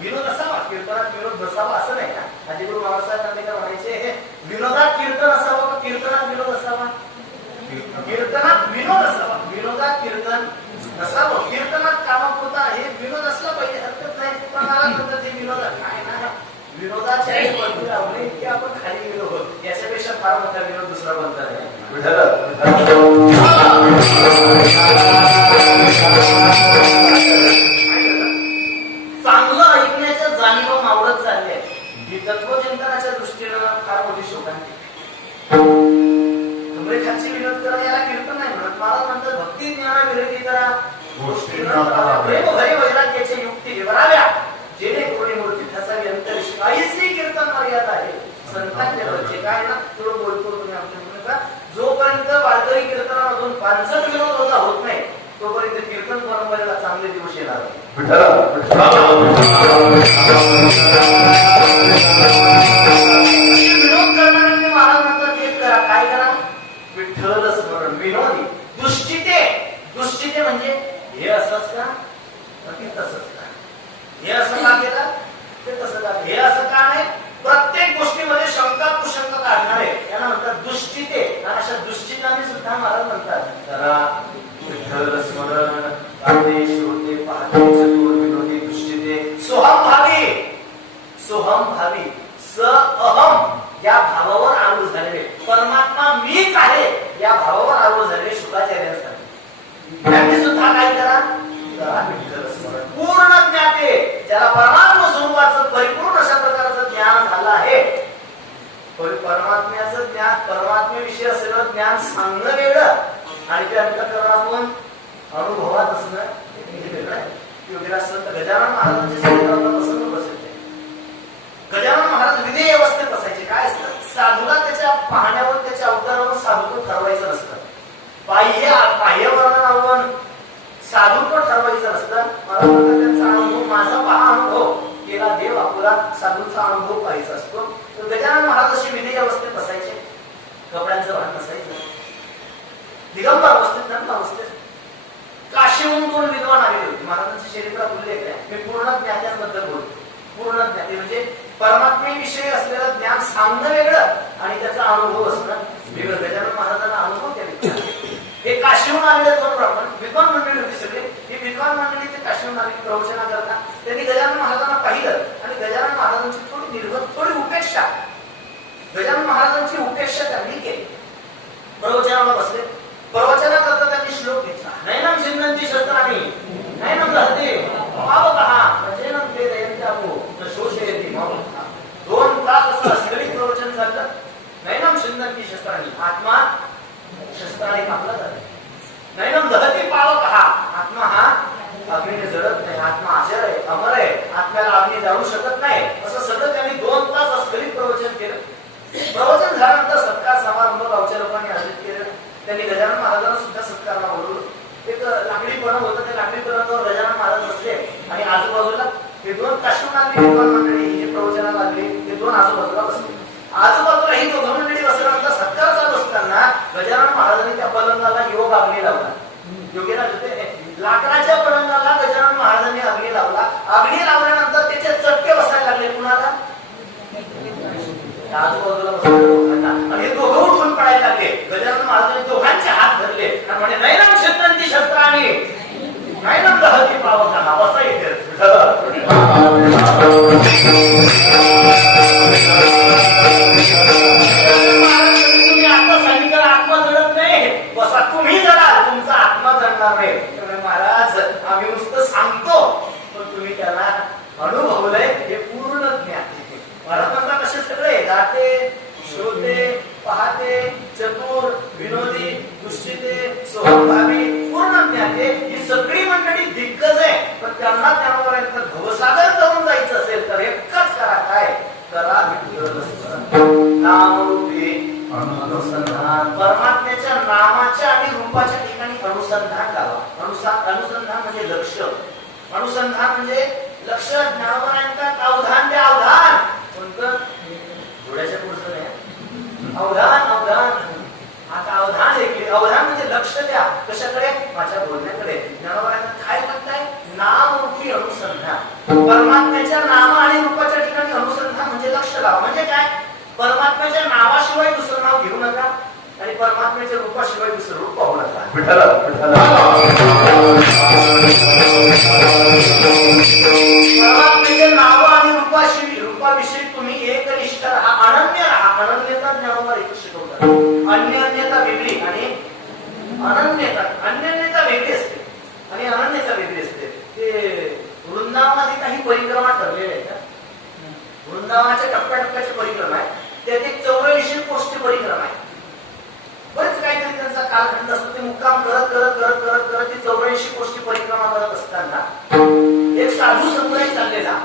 विनोद असावा, कीर्तनात विनोद नसावा असं नाही ना. आजीगुरु बाबासाहेब आंबेडकर म्हणायचे हे विनोदात कीर्तन असावं का कीर्तनात विनोद असावा? कीर्तनात विनोद असावा, विनोदात कीर्तन नसावं. कीर्तनात कामापुरता हे विनोद असला पाहिजे, हरकत नाही. पण मला म्हणतात हे विनोद काय ना, विनोदाच्या पद्धती लावले की आपण खाली गेलो होत. याच्यापेक्षा फार मोठा विनोद दुसरा बनता नाही. चांगलं ऐकण्याच्या जाणीवा मावळत चालल्या. ही तत्वचिंतनाच्या दृष्टीनं फार मोठी शोकांती. तुमरे खालची विनोद करा याला कीर्तन नाही म्हणत. मला म्हणतात भक्ती ज्ञान विरहित करा गोष्टी प्रेम हरी वैराग्याची युक्ती विवराव्या, जेणेकरून मूर्ती ठसावी अंतरिक्ष. काहीच कीर्तन मर्यादा आहे. संतांच्या वरचे काय ना थोडं बोलतो तुम्ही आपल्या म्हणता. जोपर्यंत वारकरी कीर्तनामधून पांचट विनोद होता होत नाही, तोपर्यंत कीर्तन परंपरेला चांगले दिवस येणार नाही. विनोद करणाऱ्यांनी महाराज म्हणतात तेच करा. काय करा? विठ्ठल स्मरण. विनोदी दुष्टिते. दुष्टिते म्हणजे हे असंच का, ते तसंच का, हे असं का केलं, ते तसं का, हे असं का नाही. प्रत्येक गोष्टीमध्ये शंका कुशंका काढणारे यांना म्हणतात दुष्टिते. आणि अशा दुष्टितांनी सुद्धा महाराज म्हणतात जरा विठ्ठल स्मरण पाहते, श्रोते, पाहते, चतुर, विनोदी, दुष्टिते, सोहम भावी. सोहम भावी, स अहम या भावावर आरूढ झालेले, परमात्मा मीच आहे या भावावर आरूढ झालेले शुकाचार्य असतात. त्यांनी सुद्धा काय करा, पूर्ण ज्ञाते, ज्याला परमात्मा स्वरूपाचं परिपूर्ण अशा प्रकारचं ज्ञान झालं आहे. परमात्म्याचं ज्ञान, परमात्म्याविषयी असलेलं ज्ञान सांगणं वेगळं आणि ते अंतःकरणातून अनुभवात असणं हे वेगळं आहे. योगीराज संत गजानन महाराजांच्या शरीरावर प्रसन्न बसायचे. गजानन महाराज विधेय अवस्थेत बसायचे. काय असतं, साधूला त्याच्या पाहण्यावर, त्याच्या अवतारावर साधू ठरवायचं नसतं. बाह्य वर्णनावरून साधू ठरवायचं नसतं. मला त्यांचा अनुभव, माझा पहा अनुभव केला देव आपला, साधूचा अनुभव पाहायचा असतो. तर गजानन महाराज अशी विधेय अवस्थेत बसायचे. कपड्यांचं भान नसायचं, दिगंबर अवस्थेत, नंद अवस्थेत. काशीहून दोन विद्वान आलेले होते. महाराजांच्या शरीरात उल्लेख आहे. मी पूर्ण ज्ञात्यांबद्दल बोलतो. पूर्ण ज्ञाते म्हणजे परमात्मेविषयी असलेलं ज्ञान सांगणं वेगळं आणि त्याचा अनुभव असणं वेगळं. गजानन महाराजांना अनुभव त्या हे काशीहून आलेले दोन ब्राह्मण विद्वान मंडळी होती सगळे. ही विद्वान मंडळी ते काशीहून आलेली प्रवचना करता. त्यांनी गजानन महाराजांना पाहिलं आणि गजानन महाराजांची थोडी उपेक्षा, गजानन महाराजांची उपेक्षा त्यांनी केली. प्रवचनाला बसले. प्रवचना करता त्यांनी श्लोक घेतला. नैनम सिंधंती शस्त्राणी नैनम दहते पावकहा नैनम ते दयंत्यापो न शोषयति मावकहा. 2 तास असं असलेली प्रवचन झालं. नैनम सिंधंती शस्त्राणी, आत्मा शस्त्राने कापला जाते. नैनम दहते पावकहा, आत्मा हा अग्नीने जळत नाही. आत्मा अजर आहे, अमर आहे, आत्म्याला अग्नी जाळू शकत नाही. असं सगळं त्यांनी 2 तास असलेली प्रवचन केलं. प्रवचन झाल्यानंतर सत्कार समारंभ गावच्या लोकांनी आयोजित केलं. त्यांनी गजानन महाराजांना सुद्धा सत्कारला बोलवलं. एक लाकडी पण होतं. त्या लाकडी पणावर गजानन महाराज बसले आणि आजूबाजूला हे 2 काशीहून आलेली विद्वान मंडळी जे प्रवचनाला लागले ते 2 आजूबाजूला बसले. आजूबाजूला ही 2 मंडळी बसल्यानंतर सत्कार चालू असताना गजानन महाराजांनी त्या पलंगाला योग अग्नी लावला. योगीराज होते. लाकडाच्या पलंगाला गजानन महाराजांनी अग्नी लावला. अग्नी लावल्यानंतर त्याचे चटके बसायला लागले. कुणाला? आजूबाजूला बसलेल्या आणि हे दोघं उठून पडायला लागले. गजानन महाराजांनी दोघांचे हात धरले आणि म्हणे नैनम शस्त्रांची शस्त्राणी नैनम दहती पावकहा. बसा इथे. तुम्ही आता सांगितलं आत्मा जळत नाही, बसा तुम्ही जळाल, तुमचा आत्मा जळणार नाही. महाराज आम्ही नुसतं सांगतो पण तुम्ही त्याला अनुभवलंय हे पूर्ण ज्ञान. महाराज म्हणतात असे सगळे गाते, श्रोते, पाहते, चतुर, विनोदी, दुष्टिते, सोहमभावी, पूर्ण ज्ञाते ही सगळी मंडळी दिग्गज आहे. पण त्यांना त्यापर्यंत भवसागर करून जायचं असेल तर एकच करा. काय करा? नामरूपी अनुसंधान. परमात्म्याच्या नामाच्या आणि रूपाच्या ठिकाणी अनुसंधान लावा. अनुसंधान म्हणजे लक्ष. अनुसंधान म्हणजे लक्ष. ज्ञानवरांचा अवधान द्या. अवधान कोणतं? डोळ्याच्या पुढचं नाही. अवधान, अवधान. आता अवधान देखील. अवधान म्हणजे लक्ष द्या. कशाकडे? माझ्या बोलण्याकडे. ज्ञानवरांना काय म्हणताय? नामरूपी अनुसंधान. परमात्म्याच्या नाम आणि रूपाच्या ठिकाणी अनुसंधान म्हणजे लक्ष लावा. म्हणजे काय? परमात्म्याच्या नावाशिवाय दुसरं नाव घेऊ नका. आणि परमात्म्याच्या रूपाशिवाय दुसरं रूप पाहू नका. विठ्ठल परमात्म्याचे नाव आणि रूपाविषयी तुम्ही एकनिष्ठ राहा, अनन्य राहा. अनन्यता ज्ञानोबा एक शिकवतात. अन्यन्यता वेगळी आणि अन्यन्यता वेगळी असते आणि अनन्यता वेगळी असते. ते वृंदावनामध्ये काही परिक्रमा ठरलेल्या आहेत. वृंदावनाच्या टप्प्याटप्प्याची परिक्रमा आहे. त्यात एक 84 कोसची परिक्रमा आहे. बरेच काहीतरी त्यांचा कालखंड असतो. ते मुक्काम करत करत करत करत करत ती 84 कोसची परिक्रमा करत असताना एक साधू समुदाय चाललेला.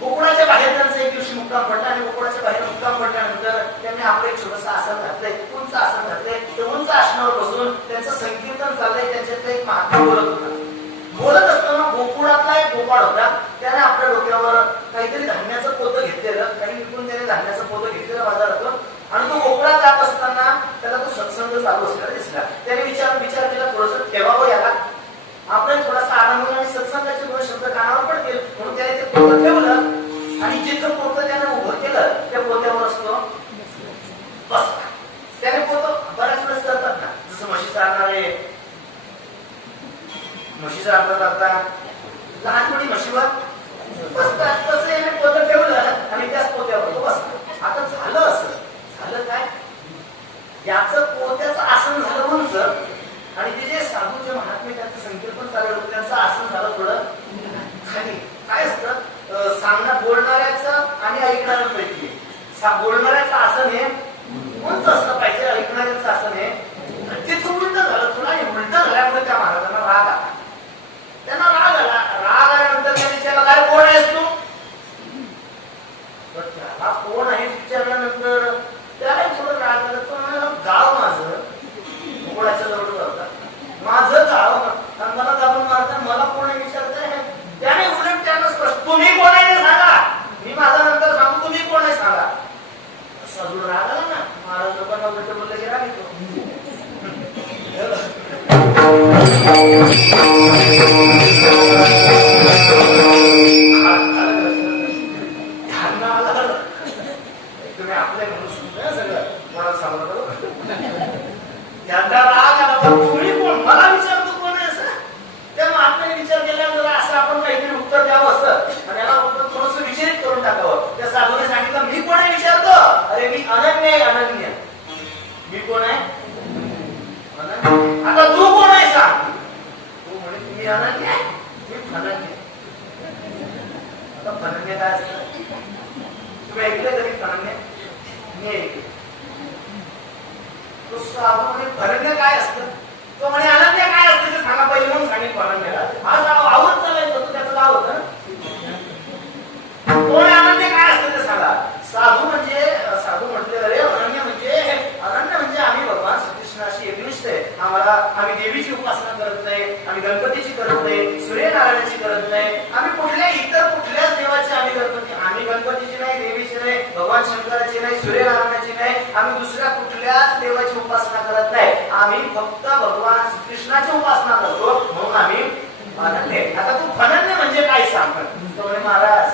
गोकुळाच्या बाहेर त्यांचा एक दिवशी मुक्काम पडला आणि गोकुळाच्या बाहेर मुक्काम पडल्यानंतर त्यांनी आपलं एक छोटंसं आसन घातलंय, उंच आसन घातलंय. ते उंच आसनावर बसून त्यांचं संकीर्तन चाललंय. त्यांच्यातलं एक महात्मा बोलत होता. बोलत असताना गोकुळातला एक गोपाळ होता. त्याने आपल्या डोक्यावर काहीतरी धान्याचं पोतं घेतलेलं, काही विकून त्याने धान्याचं पोतं घेतलेलं बाजारातून आणि तो गोकुळात जात असताना त्याला तो सत्संग चालू असलेला दिसला. त्याने विचार केला थोडंसं ठेवावं याला, आपल्याला थोडासा आराम होईल आणि सत्संगाचे 2 शब्द कानावर पडतील म्हणून त्याने ते पोतं ठेवलं आणि जिथं पोतं त्याने उभं केलं त्या पोत्यावर असतो बसला. त्याने पोतं बऱ्याच वेळेस करतात ना, जसं म्हशी चालणारे म्हशीचा अर्थ करतात, लहानपणी म्हशीवर बसतात, तसं याने पोतं ठेवलं आणि त्याच पोत्यावर तो बसला. आता झालं असं, झालं काय, याचं पोत्याचं आसन झालं उंच आणि ते जे साधू जे महात्मे त्यांचं संकीर्तन चाललं होतं त्यांचं आसन झालं थोडं खाली. काय असतं, सांगणार बोलणाऱ्याचं आणि ऐकणाऱ्यांपैकी बोलणाऱ्याचं आसन हे उंच असलं पाहिजे, ऐकणाऱ्याचं आसन हे तिथं उलट झालं थोडं आणि उलट झाल्यामुळे त्या महाराजांना राग आला. त्यांना राग आला. राग आल्यानंतर त्यांनी विचारलं, काय कोण आहेस तू? त्याला कोण आहेस विचारल्यानंतर त्याला थोडं राग आला. तो म्हणाला, गाव माझं गोकुळाच्या जवळ होता, माझं गाव आणि मला दाबून मारता, मला कोण आहे विचारताय. त्याने उलट त्यांना स्पष्ट, तुम्ही कोण आहे सांगा, मी माझा नंतर सांगू, तुम्ही कोण आहे सांगा. साधू राग आला ना, महाराज लोकांना उलट बोललं की राग येतो. तुम्ही आपल्या म्हणून सगळं मला सांगतो. त्यांचा राग आला, तुम्ही कोण, मला विचारतो कोण आहे असं. त्या महात्म्याने विचार केल्यानंतर असं आपण काहीतरी उत्तर द्यावं असतं आणि याला उत्तर थोडंसं विचलित करून टाकावं. त्या साधूने सांगितलं, मी कोण आहे विचारतो. अरे मी अनन्य आहे, अनन्य. मी कोण आहे, अनन्य. आता तू कोण आहे सांग. तू म्हणे तुम्ही अनन्य आहे, मी फनन्य. आता फनन्य काय असतं तुम्ही ऐकलंय तरी. फनन्य मी ऐकलं. तो साधू म्हणे फनन्य काय असतं. तो म्हणे अनन्य काय असतं ते सांगा पहिले म्हणून सांगितलं. फनन्यला आज आवडत चालायचं होतं, त्याचं नाव होतं. कोण अनन्य काय असतं ते सांगा. साधू म्हटले, अरे अनन्य म्हणजे आम्ही भगवान श्रीकृष्णाशी एकनिष्ठ आहे. आम्ही देवीची उपासना करत नाही, आम्ही गणपतीची करत नाही, सूर्यनारायणाची करत नाही, आम्ही कुठल्याच देवाची आम्ही गणपतीची नाही, देवीची नाही, भगवान शंकराची नाही, सूर्यनारायणाची नाही, आम्ही दुसऱ्या कुठल्याच देवाची उपासना करत नाही. आम्ही फक्त भगवान श्रीकृष्णाची उपासना करतो म्हणून आम्ही अनन्य. आता तू फनन्य म्हणजे काय सांग. तो म्हणे महाराज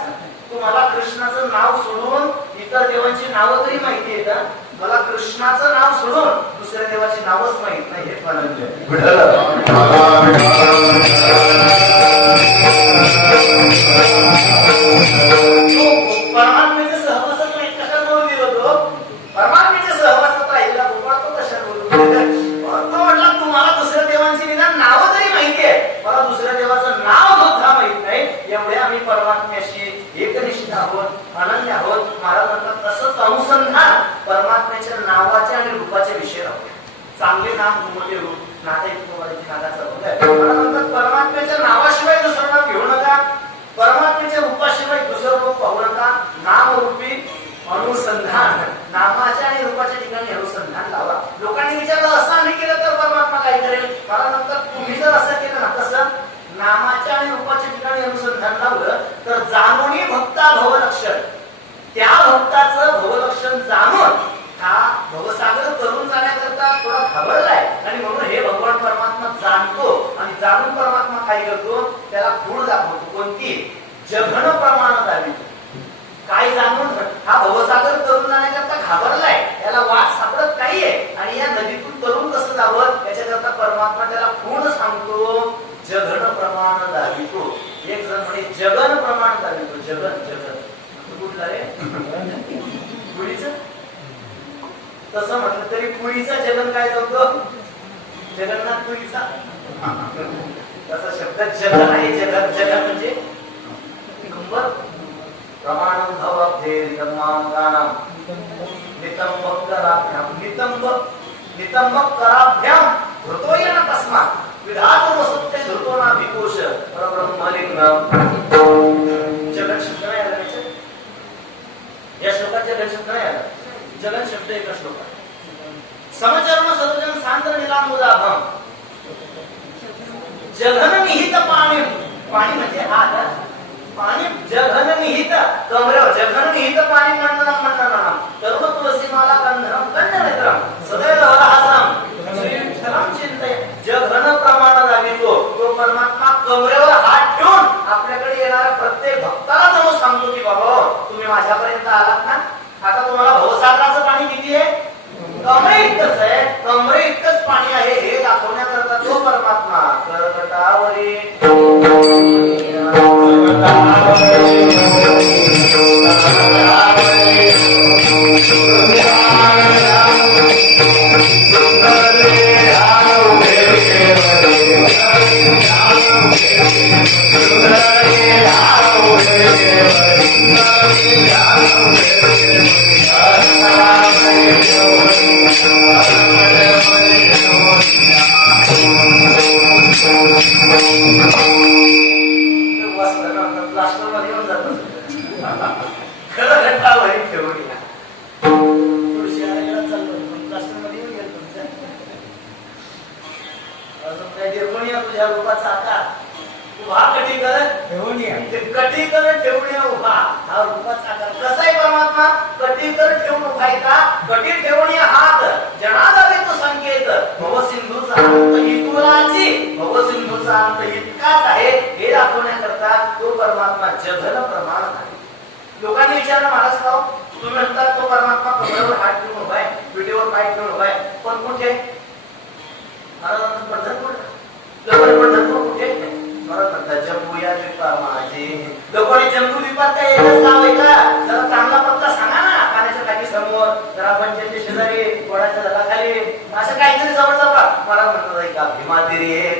तुम्हाला कृष्णाचं नाव सोडून इतर देवांची नावं तरी माहिती येतात, मला कृष्णाचं नाव सोडून दुसऱ्या देवाची नावच माहित नाही. हे फनन्य. परमात्म्याच्या सहवासात नाही कशाला बोलून दिलं होतो. परमात्म्याच्या सहवासात राहिलेला गोपाळ तो कशाला बोलून तो म्हटला, तुम्हाला दुसऱ्या देवांची निदान नावं तरी माहिती आहे, मला दुसऱ्या देवाचं नाव सुद्धा माहित नाही. एवढे आम्ही परमात्म्याशी एकनिष्ठ आहोत, अनन्य आहोत. महाराज म्हणतात तसंच अनुसंधान परमात्म्याच्या नावाच्या आणि रूपाच्या विषय राहू. चांगले नाम मोठे रूप, नाता नागाचा म्हणतात परमात्म्याच्या नावाशिवाय दुसरं नाव घेऊ नका, परमात्म्याच्या रूपाशिवाय दुसरं रूप पाहू नका. नामरूपी अनुसंधान, नामाच्या आणि रूपाच्या ठिकाणी अनुसंधान लावा. लोकांनी विचारलं असं आम्ही केलं तर परमात्मा काय करेल. मला नंतर तुम्ही जर असं केलं ना, कसं नामाच्या आणि रूपाच्या ठिकाणी अनुसंधान लावलं तर जाणूनी भक्ता भवलक्षण, त्या भक्ताचं भवलक्षण जाणून हा भवसागर तरुण जाण्याकरता थोडा घाबरलाय आणि म्हणून हे भगवान परमात्मा जाणतो आणि जाणून परमात्मा काय करतो, त्याला खूण दाखवतो. कोणती, जघन प्रमाणात आली. काय जाणून हा भवसागर तरुण जाण्याकरता घाबरलाय, त्याला वाट सापडत नाहीये आणि आणि या नदीतून तरुण कसं जावं याच्याकरता परमात्मा त्याला पूर्ण सांगतो. जगन प्रमाण दावितो. एक जण म्हणे जगन प्रमाण दावितो. जगन जगन कुठला रे? पुरीचं. तसं म्हटलं तरी पुरीचा जगन काय जमतो? जगन्नाथ पुरीचा तसा शब्द जगन आहे. जगन जगन म्हणजे कंबर प्रमाणं भवते नितंबं गानम नितंबं कराभ्याम नितंबं कराभ्याम धृतोयन तस्मात् विधातो वसुते धृतो ना विकोश परब्रह्मलिंगम. जगन शब्द नाही आला या श्लोकात. जगन शब्द नाही आला. जगन शब्द एका श्लोकात. समचरण सर्वजन सांत्र निलांबुदाभम. जघन निहित पाणी. पाणी म्हणजे हात. पाणी जघन निहित कमरेवर. जघन निहित पाणी मंडनम मंडनम तरुण तुलसी माला कंधनम कंडनेत्रम सदैव हरहासम श्रीक्षरम चिंतय. जघन प्रमाण दावितो. तो परमात्मा कमरेवर हात ठेवून आपल्याकडे येणाऱ्या प्रत्येक भक्ताला जाऊन सांगतो की बाबा तुम्ही माझ्यापर्यंत आलात ना, आता तुम्हाला भवसागराचं पाणी किती आहे? कमरे इतकंच आहे. कमरे इतकंच पाणी आहे हे दाखवण्याकरता तो परमात्मा कर्कटावरी लोकांनी विचारलं महाराज राव तुम्ही म्हणता तो परमात्मा कमरेवर हात ठेवून उभा आहे, विटेवर पाय ठेवून उभा आहे, पण कुठे? महाराज पंढरपूर. पंढरपूर कुठे? महाराज म्हणतात जम्मू या द्वीपा माझे. लोकांनी जम्मू द्वीपात काय एकच गाव आहे का? जरा चांगला पत्ता सांगा ना. पाण्याच्या टाकी समोर, जरा पंचायतच्या शेजारी, वडाच्या झाडाखाली, असं काहीतरी जवळ जवळ. मला म्हणतात का भीमातिरी एक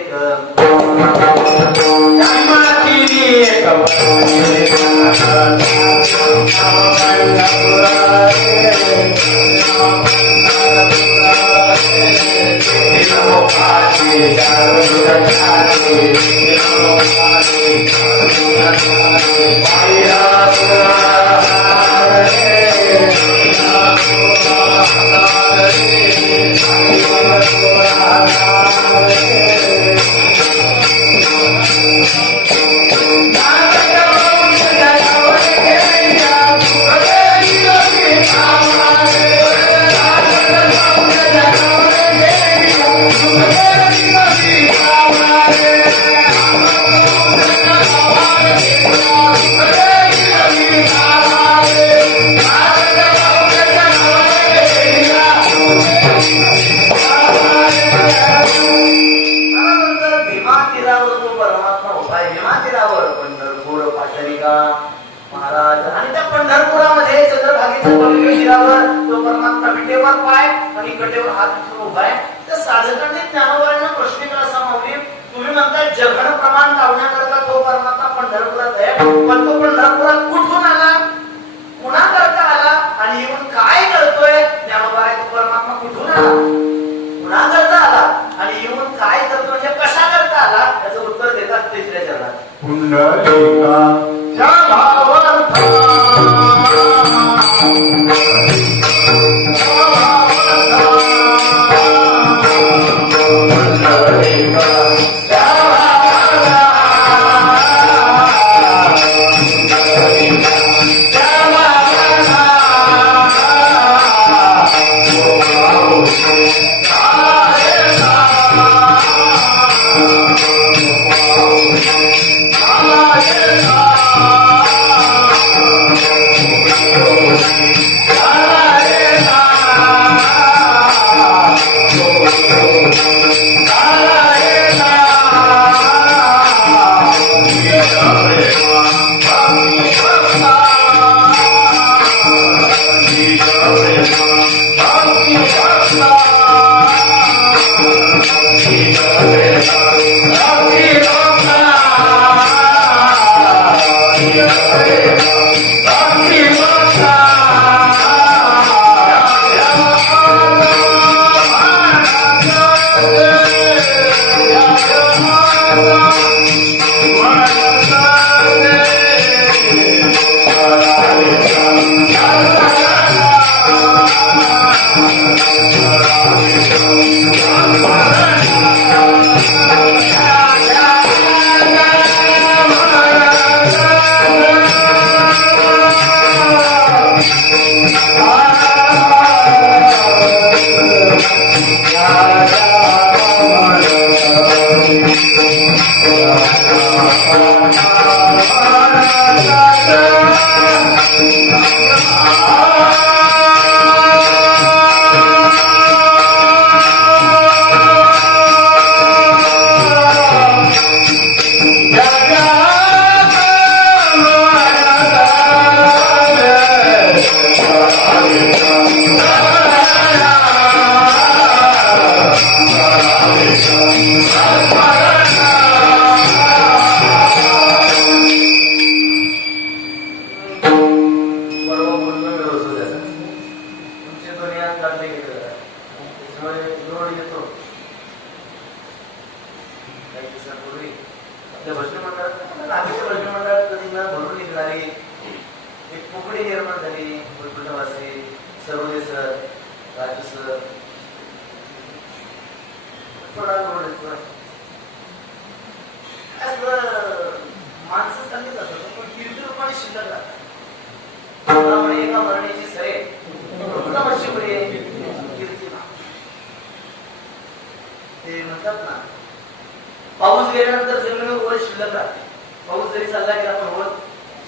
पाऊस गेल्यानंतर जमिनीवर ओल शिल्लक राहते. पाऊस जरी चालला गेला पण ओल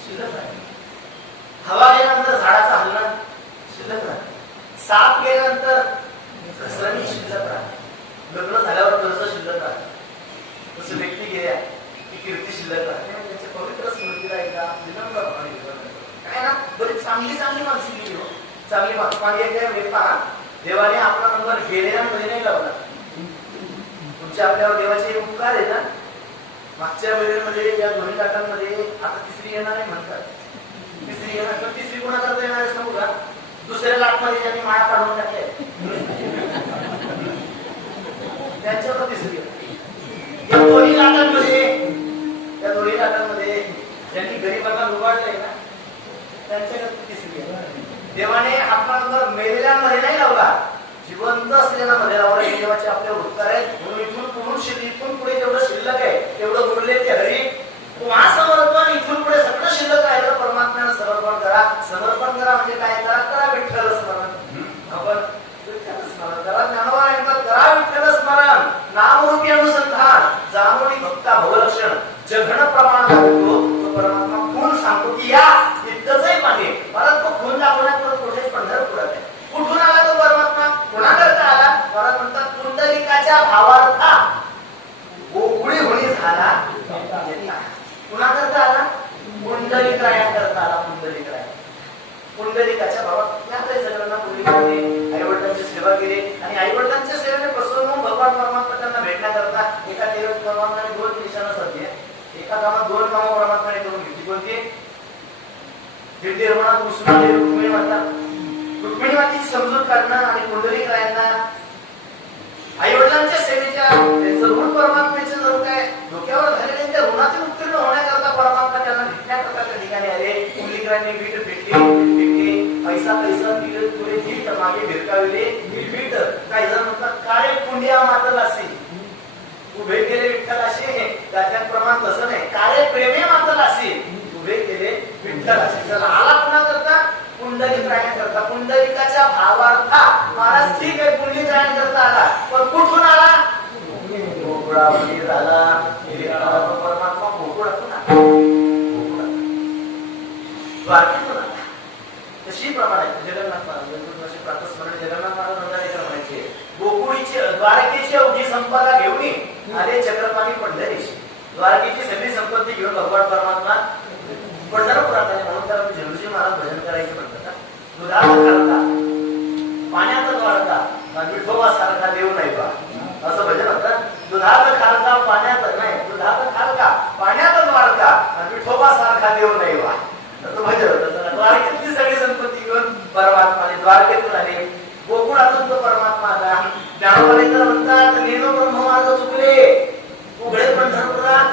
शिल्लक राहते. हवा गेल्यानंतर झाडाचा हलना शिल्लक राहते. साप गेल्यानंतर घसरणी शिल्लक राहते. लग्न झाल्यावर कर्ज शिल्लक राहते. तसं व्यक्ती गेल्या की कीर्ती शिल्लक राहते. त्यांच्या पवित्र स्मृतीला एकदा विनम्रपणे काय ना बरीच चांगली चांगली माणसं गेली हो. चांगली माणसं देवाने आपला नंबर गेलेल्या मध्ये नाही लावला. तुमच्या आपल्यावर देवाचे उपकार आहेत ना. मागच्या वेळेमध्ये या दोन्ही लाटांमध्ये आता तिसरी येणार आहे म्हणतात. तिसरी येणार तर तिसरी कोणा करता येणार आहे सांगू का? दुसऱ्या लाटमध्ये ज्यांनी माळा काढून टाकले त्यांच्यावर तिसरी या दोन्ही लाटांमध्ये ज्यांनी गरिबांना लुबाडलंय ना त्यांच्याकडे तिसरी आहे. देवाने आपला नंबर मेलेल्यांमध्ये नाही लावला, जिवंत असलेल्या मध्ये लावला. हे देवाचे आपले उत्तर आहेत. म्हणून इथून पुढे जेवढं शिल्लक आहे तेवढं उरले ते हरी समर्पण. इथून पुढे सगळं शिल्लक राहिलं परमात्म्याला समर्पण करा. समर्पण करा म्हणजे काय करा? करा विठ्ठल स्मरण. आपण विठ्ठल स्मरण करा. ज्ञानोबा यांचा करा विठ्ठल स्मरण. नामरूपी अनुसंधान जाणोनी भक्ता भवलक्षण जघन प्रमाण दाखवतो. तो परमात्मा खून सांगतो की या इतकंचही पाणी परत तो खून दाखवण्यात कुठे पंढरपुरात आहे. कुठून आला तो परमात्मा? कोणाकरता आला? परत म्हणतात पुंडलिकाच्या भावार्था गोकुळी होणी झाला. कुणाकरता आला? पुंडलिकायाकरता आला. पुंडलिकाच्या भावात सगळ्यांना पुंडलिकाने आई वडिलांची सेवा केली आणि आई वडिलांच्या सेवेने प्रसन्न होऊन भगवान परमात्मा त्यांना भेटण्याकरता एका देवाच्या परमात्म्याने दोन निशाणा साधली. एका कामात दोन कामं परमात्म्याने करून घेतली. कोणती? निर्माणात उस्माने रुक्मिणी माता. रुक्मिणी मातेची समजूत काढणं आणि पुंडलिकायांना आई वडिलांच्या सेवेच्या त्यांचं ऋण परमात्म्याचे जर काय डोक्यावर झालेले त्या ऋणातून उत्तीर्ण होण्याकरता परमात्मा त्यांना भेटण्याकरता त्या ठिकाणी आले. पुंडलिकांनी वीट भेटली. पैसा दिले तुले वीट मागे भिरकाविले वीट. काही जण म्हणतात काळे पुंड्या मातलासी उभे केले विठ्ठलाशी. त्याप्रमाण तसं नाही. काळे प्रेमे मातलासी उभे केले विठ्ठलाशी. जर आला पुन्हा करता पुंडलिक राहण्याकरता पुंडलिकाच्या भावार्था महाराज ठीक आहे पुंडलिक राहण्याकरता आला पण कुठून आला? गोकुळावरी झाला. परमात्मा गोकुळातून आला. द्वारकेतून आला. तशी प्रमाणे जगन्नाथ महाराज प्रातस्मरण जगन्नाथ महाराज म्हणायचे गोकुळीचे द्वारकेची अवघी संपदा घेऊन आले चक्रपाणी पंढरीशी. द्वारकेची सगळी संपत्ती घेऊन भगवान परमात्मा पंढरपुरात आले. म्हणून त्याला झेंडूजी महाराज भजन करायचे म्हणतात. दुधात खालता पाण्यात द्वारका विठोबासारखा देव नाही बा असं भजन म्हणतात. दुधात खालता पाण्यात नाही. दुधात खालका पाण्यात द्वारका सारखा आणि विठोबा सारखा देव नाही वा. तसं भजन होतं. द्वारकेतली सगळी संपत्ती घेऊन परमात्माने द्वारकेतून आले. गोकुळातून तो परमात्मा आला. ज्ञानोबा तर म्हणतात नेनो ब्रह्म मार्ग चुकले उघडे पंढरपुरात.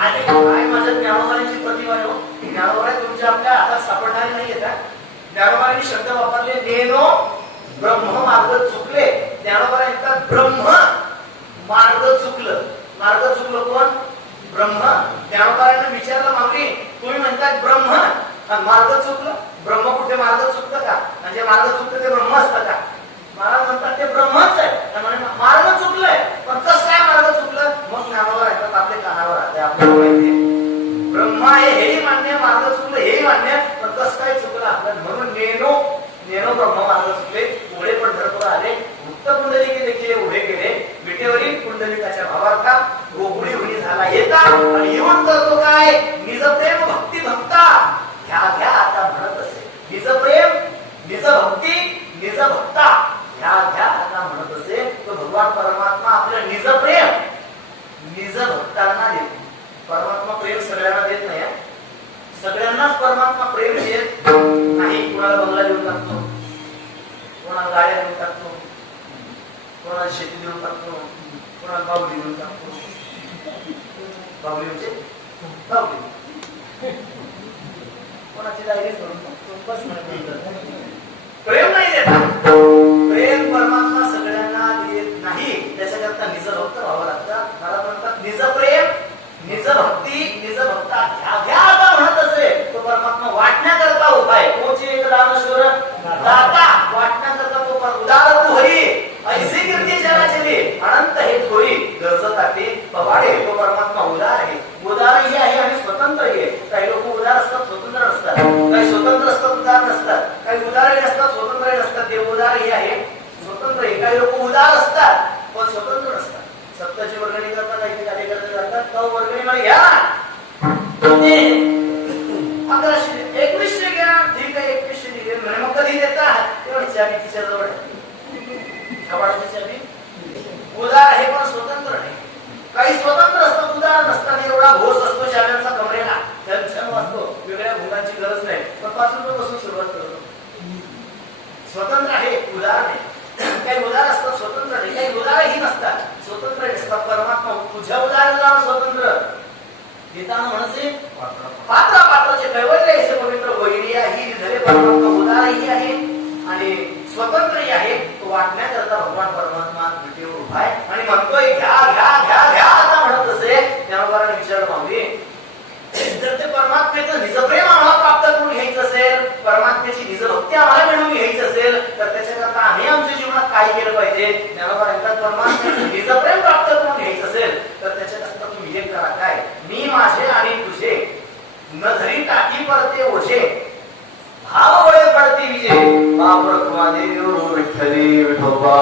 आणि काय माझ्या ज्ञानोबाची प्रतिभा आहे हो. ज्ञानोबा तुमच्या आपल्या हातात सापडणारे नाही येतात. ज्ञानोबांनी शब्द वापरले नेनो ब्रह्म मार्ग चुकले. ज्ञानोबा म्हणतात ब्रह्म मार्ग चुकलं. मार्ग चुकलं कोण? ब्रह्म. ज्ञानोबांना विचारलं मागणी तुम्ही म्हणतात ब्रह्म आणि मार्ग चुकलं. ब्रह्म कुठे मार्ग चुकतं का? म्हणजे मार्ग चुकतं ते ब्रह्म असतं का? महाराज म्हणतात ते ब्रह्मच आहे. मार्ग चुकलंय पण कसं काय मार्ग चुकलं? मग ज्ञानोबा येतात आपल्या कानावर आले. आपल्याला माहिती ब्रह्म आहे हेही मान्य, मार्ग चुकलं हेही मान्य, पण कसं काय चुकलं आपल्याला. म्हणून नेनो नेनो ब्रह्म मार्ग चुकले उघडे पंढरपूर आले. मुक्त कुंडलिके देखील उभे केले. विटेवरील कुंडलिकाच्या भावार्था गोकुळी हुनी झाला येता आणि येऊन करतो काय? निज प्रेम भक्ती भक्ता घ्या घ्या आता म्हणत असे. निज प्रेम निज भक्ती निज भक्ता घ्या घ्या आता म्हणत असे. तो भगवान परमात्मा आपलं निज प्रेम निज भक्तांना देतो. परमात्मा प्रेम सगळ्यांना देत नाही. सगळ्यांनाच परमात्मा प्रेम देत नाही. कोणाला बंगला देऊन टाकतो, कोणाला गाड्या देऊन टाकतो, कोणाला शेती देऊन टाकतो, कोणाला बावली देऊन टाकतो. बावली म्हणजे बावली कोणाची डायरी करून टाकतो. बस प्रेम नाही देत. प्रेम परमात्मा सगळ्यांना देत नाही. त्याच्याकरता निज भक्त व्हावं लागतं. मला म्हणतात निज प्रेम निज भक्ती निज भक्ता घ्या घ्या आता म्हणत असे. तो परमात्मा वाटण्याकरता उपाय कोची एक दानश्वर दाता वाटण्याकरता तो उदार तू हरी ऐसी कीर्ती जगाची अनंत हे थोडी गरज ताते पवाडे. तो परमात्मा उदार आहे. उदारही आहे आणि स्वतंत्रही आहे. काही लोक उदार असतात स्वतंत्र नसतात. काही स्वतंत्र असतात उदार नसतात. काही उदारही असतात स्वतंत्रही नसतात. देव उदारही आहे स्वतंत्रही. काही लोक उदार असतात पण स्वतंत्र नसतात. सत्ताची वर्गणी करतात काही कार्यकर्ते करतात तो वर्गणी मला घ्या 1100 2100 घ्या ठीक आहे 2100 घे म्हणे. मग कधी देतात तेवढी चाबी तिच्या जवळ खवाडाची चाबी. उदार आहे पण स्वतंत्र नाही. काही स्वतंत्र असतात उदार नसतात. एवढा घोष असतो चाब्यांचा कमरेला छम असतो. वेगळ्या भुगाची गरज नाही पण 5 रुपये पासून सुरुवात करतो. स्वतंत्र आहे उदार नाही. काही उदार असतात स्वतंत्र नाही. काही उदारही नसतात स्वतंत्र असतात. परमात्मा तुझ्या उदाहरणाला स्वतंत्र गीतानं म्हणते पात्र पात्राचे कैवल्य असे पवित्र वैरी ही धरे. परमात्मा उदारही आहे आणि स्वतंत्रही आहे. तो वाटण्याकरता भगवान परमात्मा विटेवर उभा आहे आणि म्हणतोय घ्या घ्या घ्या घ्या आता म्हणत असे. त्यामुळे विचारलं माऊली जर ते परमात्म्याचं निजप्रेम आम्हाला प्राप्त करून घ्यायचं असेल, परमात्म्याची निजभक्ती आम्हाला मिळवून घ्यायची असेल तर त्याच्याकरता आम्ही आमच्या जीवनात काय केलं पाहिजे? परमात्म्याचं निजप्रेम प्राप्त करून घ्यायचं असेल तर त्याच्याकरता तुम्ही एक करा काय? मी माझे आणि तुझे न धरी टाकी पडते ओझे भाव वळे पडते विजे. बापर महादेव विठ्ठली विठोबा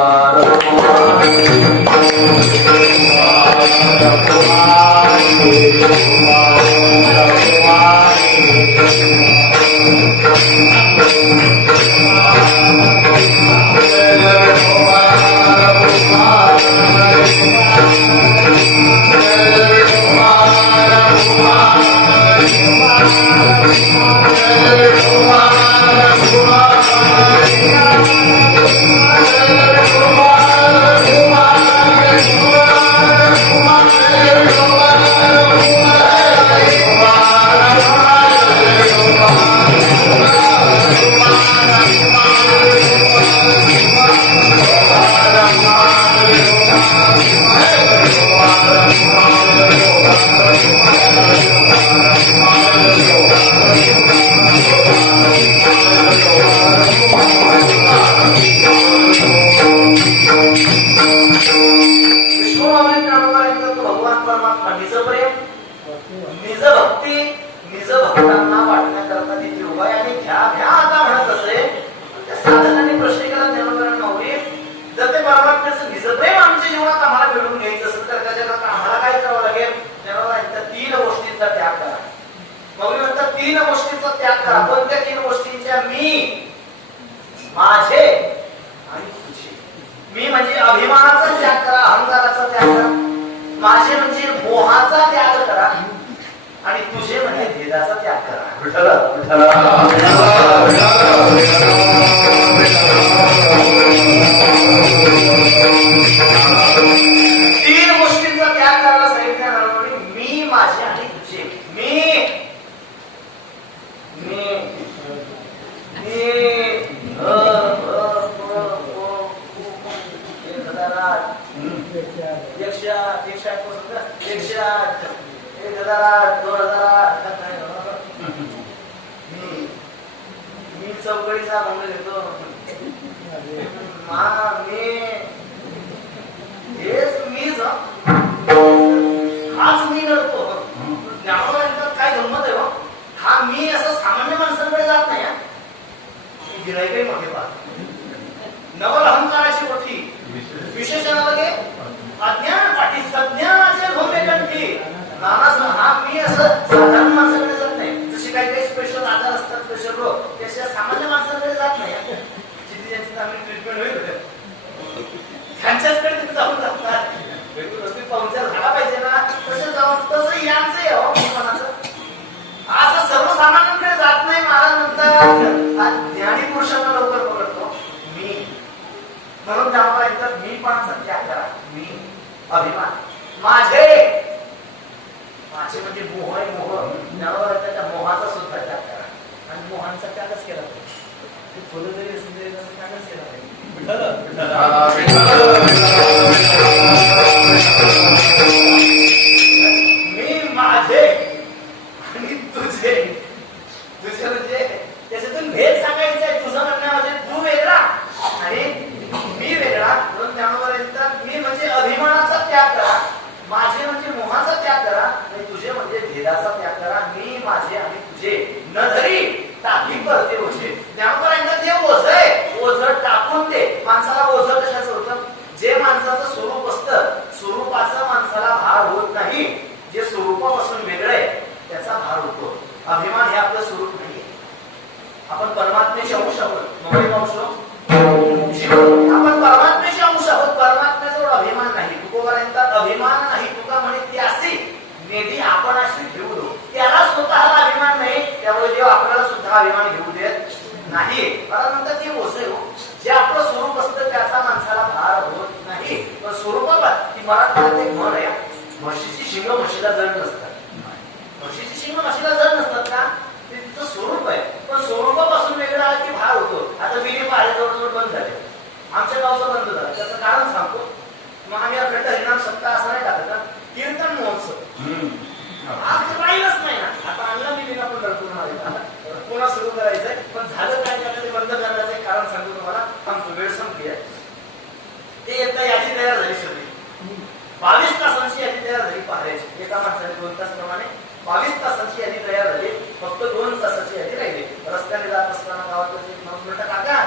आणि तुझे म्हणजे भेदाचा त्याग करा. विठ्ठल तीन गोष्टींचा त्याग करायला सांगितल्यानंतर मी माझे आणि तुझे. मी मी चौकडीचा भंग घेतो. मीच हाच मी लढतो. ज्ञानोबांच्यात काय गंमत आहे बा. हा मी असं सामान्य माणसांकडे जात नाही. गिरायकही मोठे पाहत नवल अहंकाराची मोठी विशेषणाला अज्ञान पाठी सज्ञानाचे धोके कंठी. हा मी असं साधारण माणसाकडे जात नाही. जसे काही काही स्पेशल आजार असतात, स्पेशल रोग, त्याच्या सामान्य माणसाकडे जात नाही. जिथे ज्यांची चांगली ट्रीटमेंट होईल त्यांच्याचकडे तिथे जाऊन लागतात. व्यवस्थित पाहुणचार झाला पाहिजे ना, तसे जाऊन तसं यांचं आहे. असं सर्वसामान्यांकडे जात नाही. महाराज म्हणतात ज्ञानी पुरुषांना लवकर पकडतो मी. म्हणून त्यामुळे एकतर मी पण त्याग करा. मी अभिमान माझे म्हणजे मोह आहे. मोह त्यामुळे त्या मोहाचा सुद्धा त्याग करा. आणि मोहांचा त्यागच केला पाहिजे. फुलं जरी असेल तरी त्यागच केला पाहिजे. मी माझे आणि तुझे. तुझे म्हणजे त्याच्यातून भेद सांगायचा आहे. तुझं म्हणणं म्हणजे तू वेगळा आणि मी वेगळा. म्हणून त्यामुळे मी म्हणजे अभिमानाचा त्याग करा. माझे म्हणजे मोहाचा त्याग करा आणि तुझे म्हणजे भेदाचा त्याग करा. मी माझे आणि तुझे न धरी टाकी करते ओझे. त्यामुळे ते ओझ आहे. ओझ टाकून ते माणसाला ओझ कशाचं होतं. जे माणसाचं स्वरूप असतं, स्वरूपाचा माणसाला भार होत नाही. जे स्वरूपापासून वेगळं आहे त्याचा भार होतो. अभिमान हे आपलं स्वरूप नाही. आपण परमात्म्याचे अंश आहोत. आपण परमात्म्याचे अंश आहोत. परमात्म्याजवळ अभिमान नाही. तुकोबारांचा अभिमान नाही. तुका म्हणे ती असे नेदी आपण अशी घेऊ दो. त्याला स्वतःला अभिमान नाही. त्यामुळे देव आपल्याला सुद्धा अभिमान घेऊ देत नाही. कारण म्हणतात ते ओझ हो. जे आपलं स्वरूप असतं त्याचा माणसाला भार होत नाही. पण स्वरूपात ती मराठवाड्यात एक म्हण आहे, म्हशीची शिंग म्हशीला जड नसतात. म्हशीची शिंग म्हशीला जड नसतात का. ते तिचं स्वरूप आहे. पण स्वरूपापासून वेगळा की भार होतो. आता बिने पहाडे जवळ बंद झाले. आमच्या गावचं बंद झालं. त्याचं कारण सांगतो. मग आम्ही अखंड हरिनाम सप्ताह असं नाही टाकत ना. कीर्तन महोत्सव आज राहीलच नाही ना. आता आणला मी बिना पण रडतो. पुन्हा सुरू करायचंय. पण झालं काय त्याला ते बंद करण्याचं एक कारण सांगतो तुम्हाला. थांबतो, वेळ संपली आहे. ते एकदा यादी तयार झाली सगळी. 22 तासांची यादी तयार झाली पहाड्याची. एका माणसाने 2 तास प्रमाणे 22 तासांची यादी तयार झाली. फक्त 2 तासाची यादी राहिली. रस्त्याने जात असताना गावात म्हणलं काका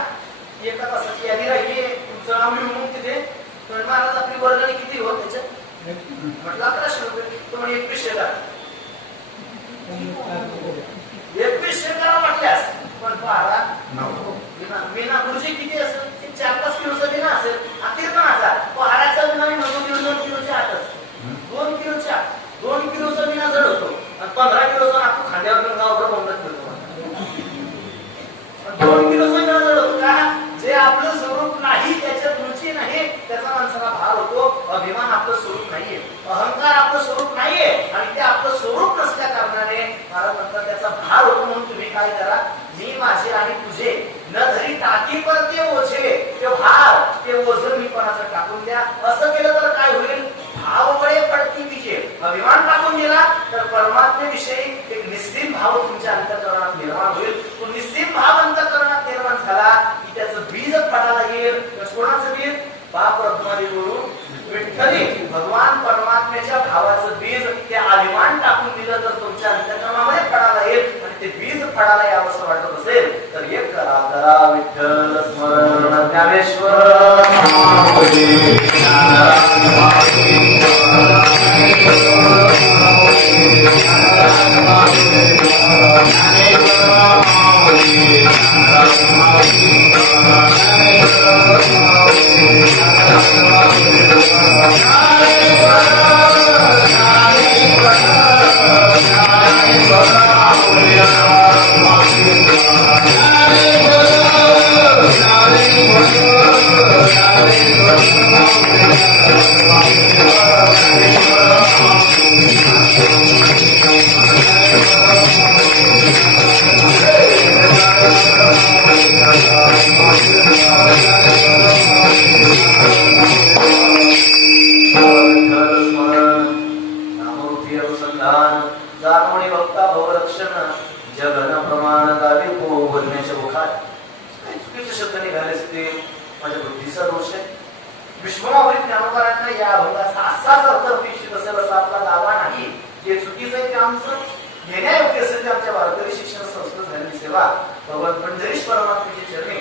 एका तासाची यादी राहिली. तुमचं नाव लिहून तिथे महाराज आपली वर्गणी किती हो त्याच्यात. म्हटलं 1100 रुपये. तो म्हणे 2100 करा. 2100 करा म्हटल्यास पण पहाडा विना गुरुजी किती असेल. 4-5 किलोचा विना असेल. अतिरिक्त पहाडाचा विना 2 किलोच्या आतच. 2 किलोच्या 2 किलोचा विना जड होतो. आणि 15 किलोचा आपण खांद्यावर गावावर बंदच करतो. 2 किलोचा विना जड होतो का. जे आपलं स्वरूप नाही, त्याच्यात रुची नाही, त्याचा माणसाला भार होतो. अभिमान आपलं स्वरूप नाहीये. अहंकार आपलं स्वरूप नाहीये. आणि ते आपलं स्वरूप नसल्या कारणाने महाराज म्हणतात त्याचा भार होतो. म्हणून तुम्ही काय करा. मी माझे आणि तुझे न धरी टाकी परते ओझे. ते भार ते ओझ मी कोणाचं टाकून द्या. असं केलं तर काय होईल. भावबळे पडती विजय. अभिमान टाकून दिला तर परमात्म्याविषयी एक निस्सीम भाव तुमच्या अंतःकरणात निर्माण होईल. तो निस्सीम भाव अंतःकरणात निर्माण झाला की त्याचं बीज पडायला येईल. कोणाचं बीज. बाप रत्नावरून विठ्ठली भगवान परमात्म्याच्या भावाचं बीज ते अभिमान टाकून दिलं तर तुमच्या अंतःकरणामध्ये पडायला येईल. आणि ते बीज पडायला यावं असं वाटत असेल तर एक करा विठ्ठल स्मरण ज्ञानेश्वर Hare जाणवणी भक्ता भवरक्षण जगन प्रमाण गावी बोलण्याच्या मुखात काही चुकीचे शब्द निघाले असते माझ्या बुद्धीचा दोष आहे. विश्वमावरील ज्ञानोबारांना या अभंगाचा असाच अर्थ अपेक्षित असेल असा आपला दावा नाही. जे चुकीचं आहे ते आमचं घेण्यायोग्य असेल ते आमच्या वारकरी शिक्षण संस्था झालेली सेवा भगवान पंढरीश परमात्म्याचे चरणी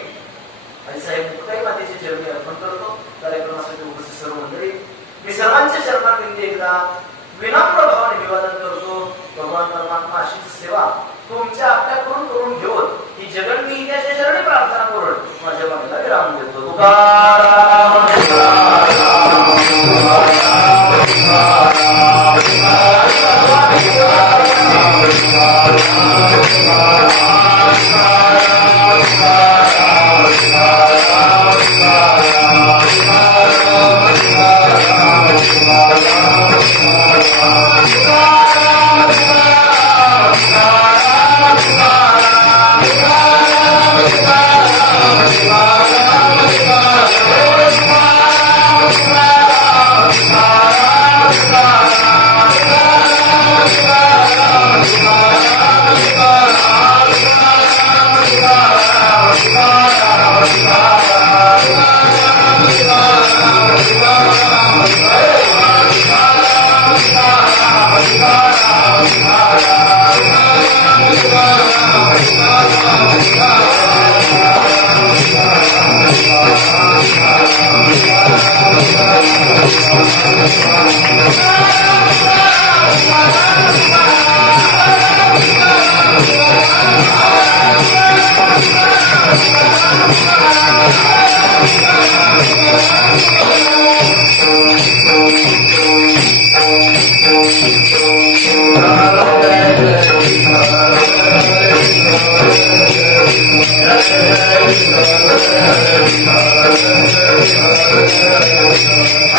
आणि साहेब मुक्ताई मातेचे चरणी अर्पण करतो. कार्यक्रमासाठी उपस्थित सर्व मंडळी मी सर्वांच्या चरणात एकदा विनम्र भावाने निवेदन करतो. भगवान परमात्मा अशीच सेवा तुमच्या आपल्याकडून करून घेऊन ही जगन्नी त्याच्या चरणी प्रार्थना करून माझ्या वाणीला विराम देतो. Tukaram Thank you.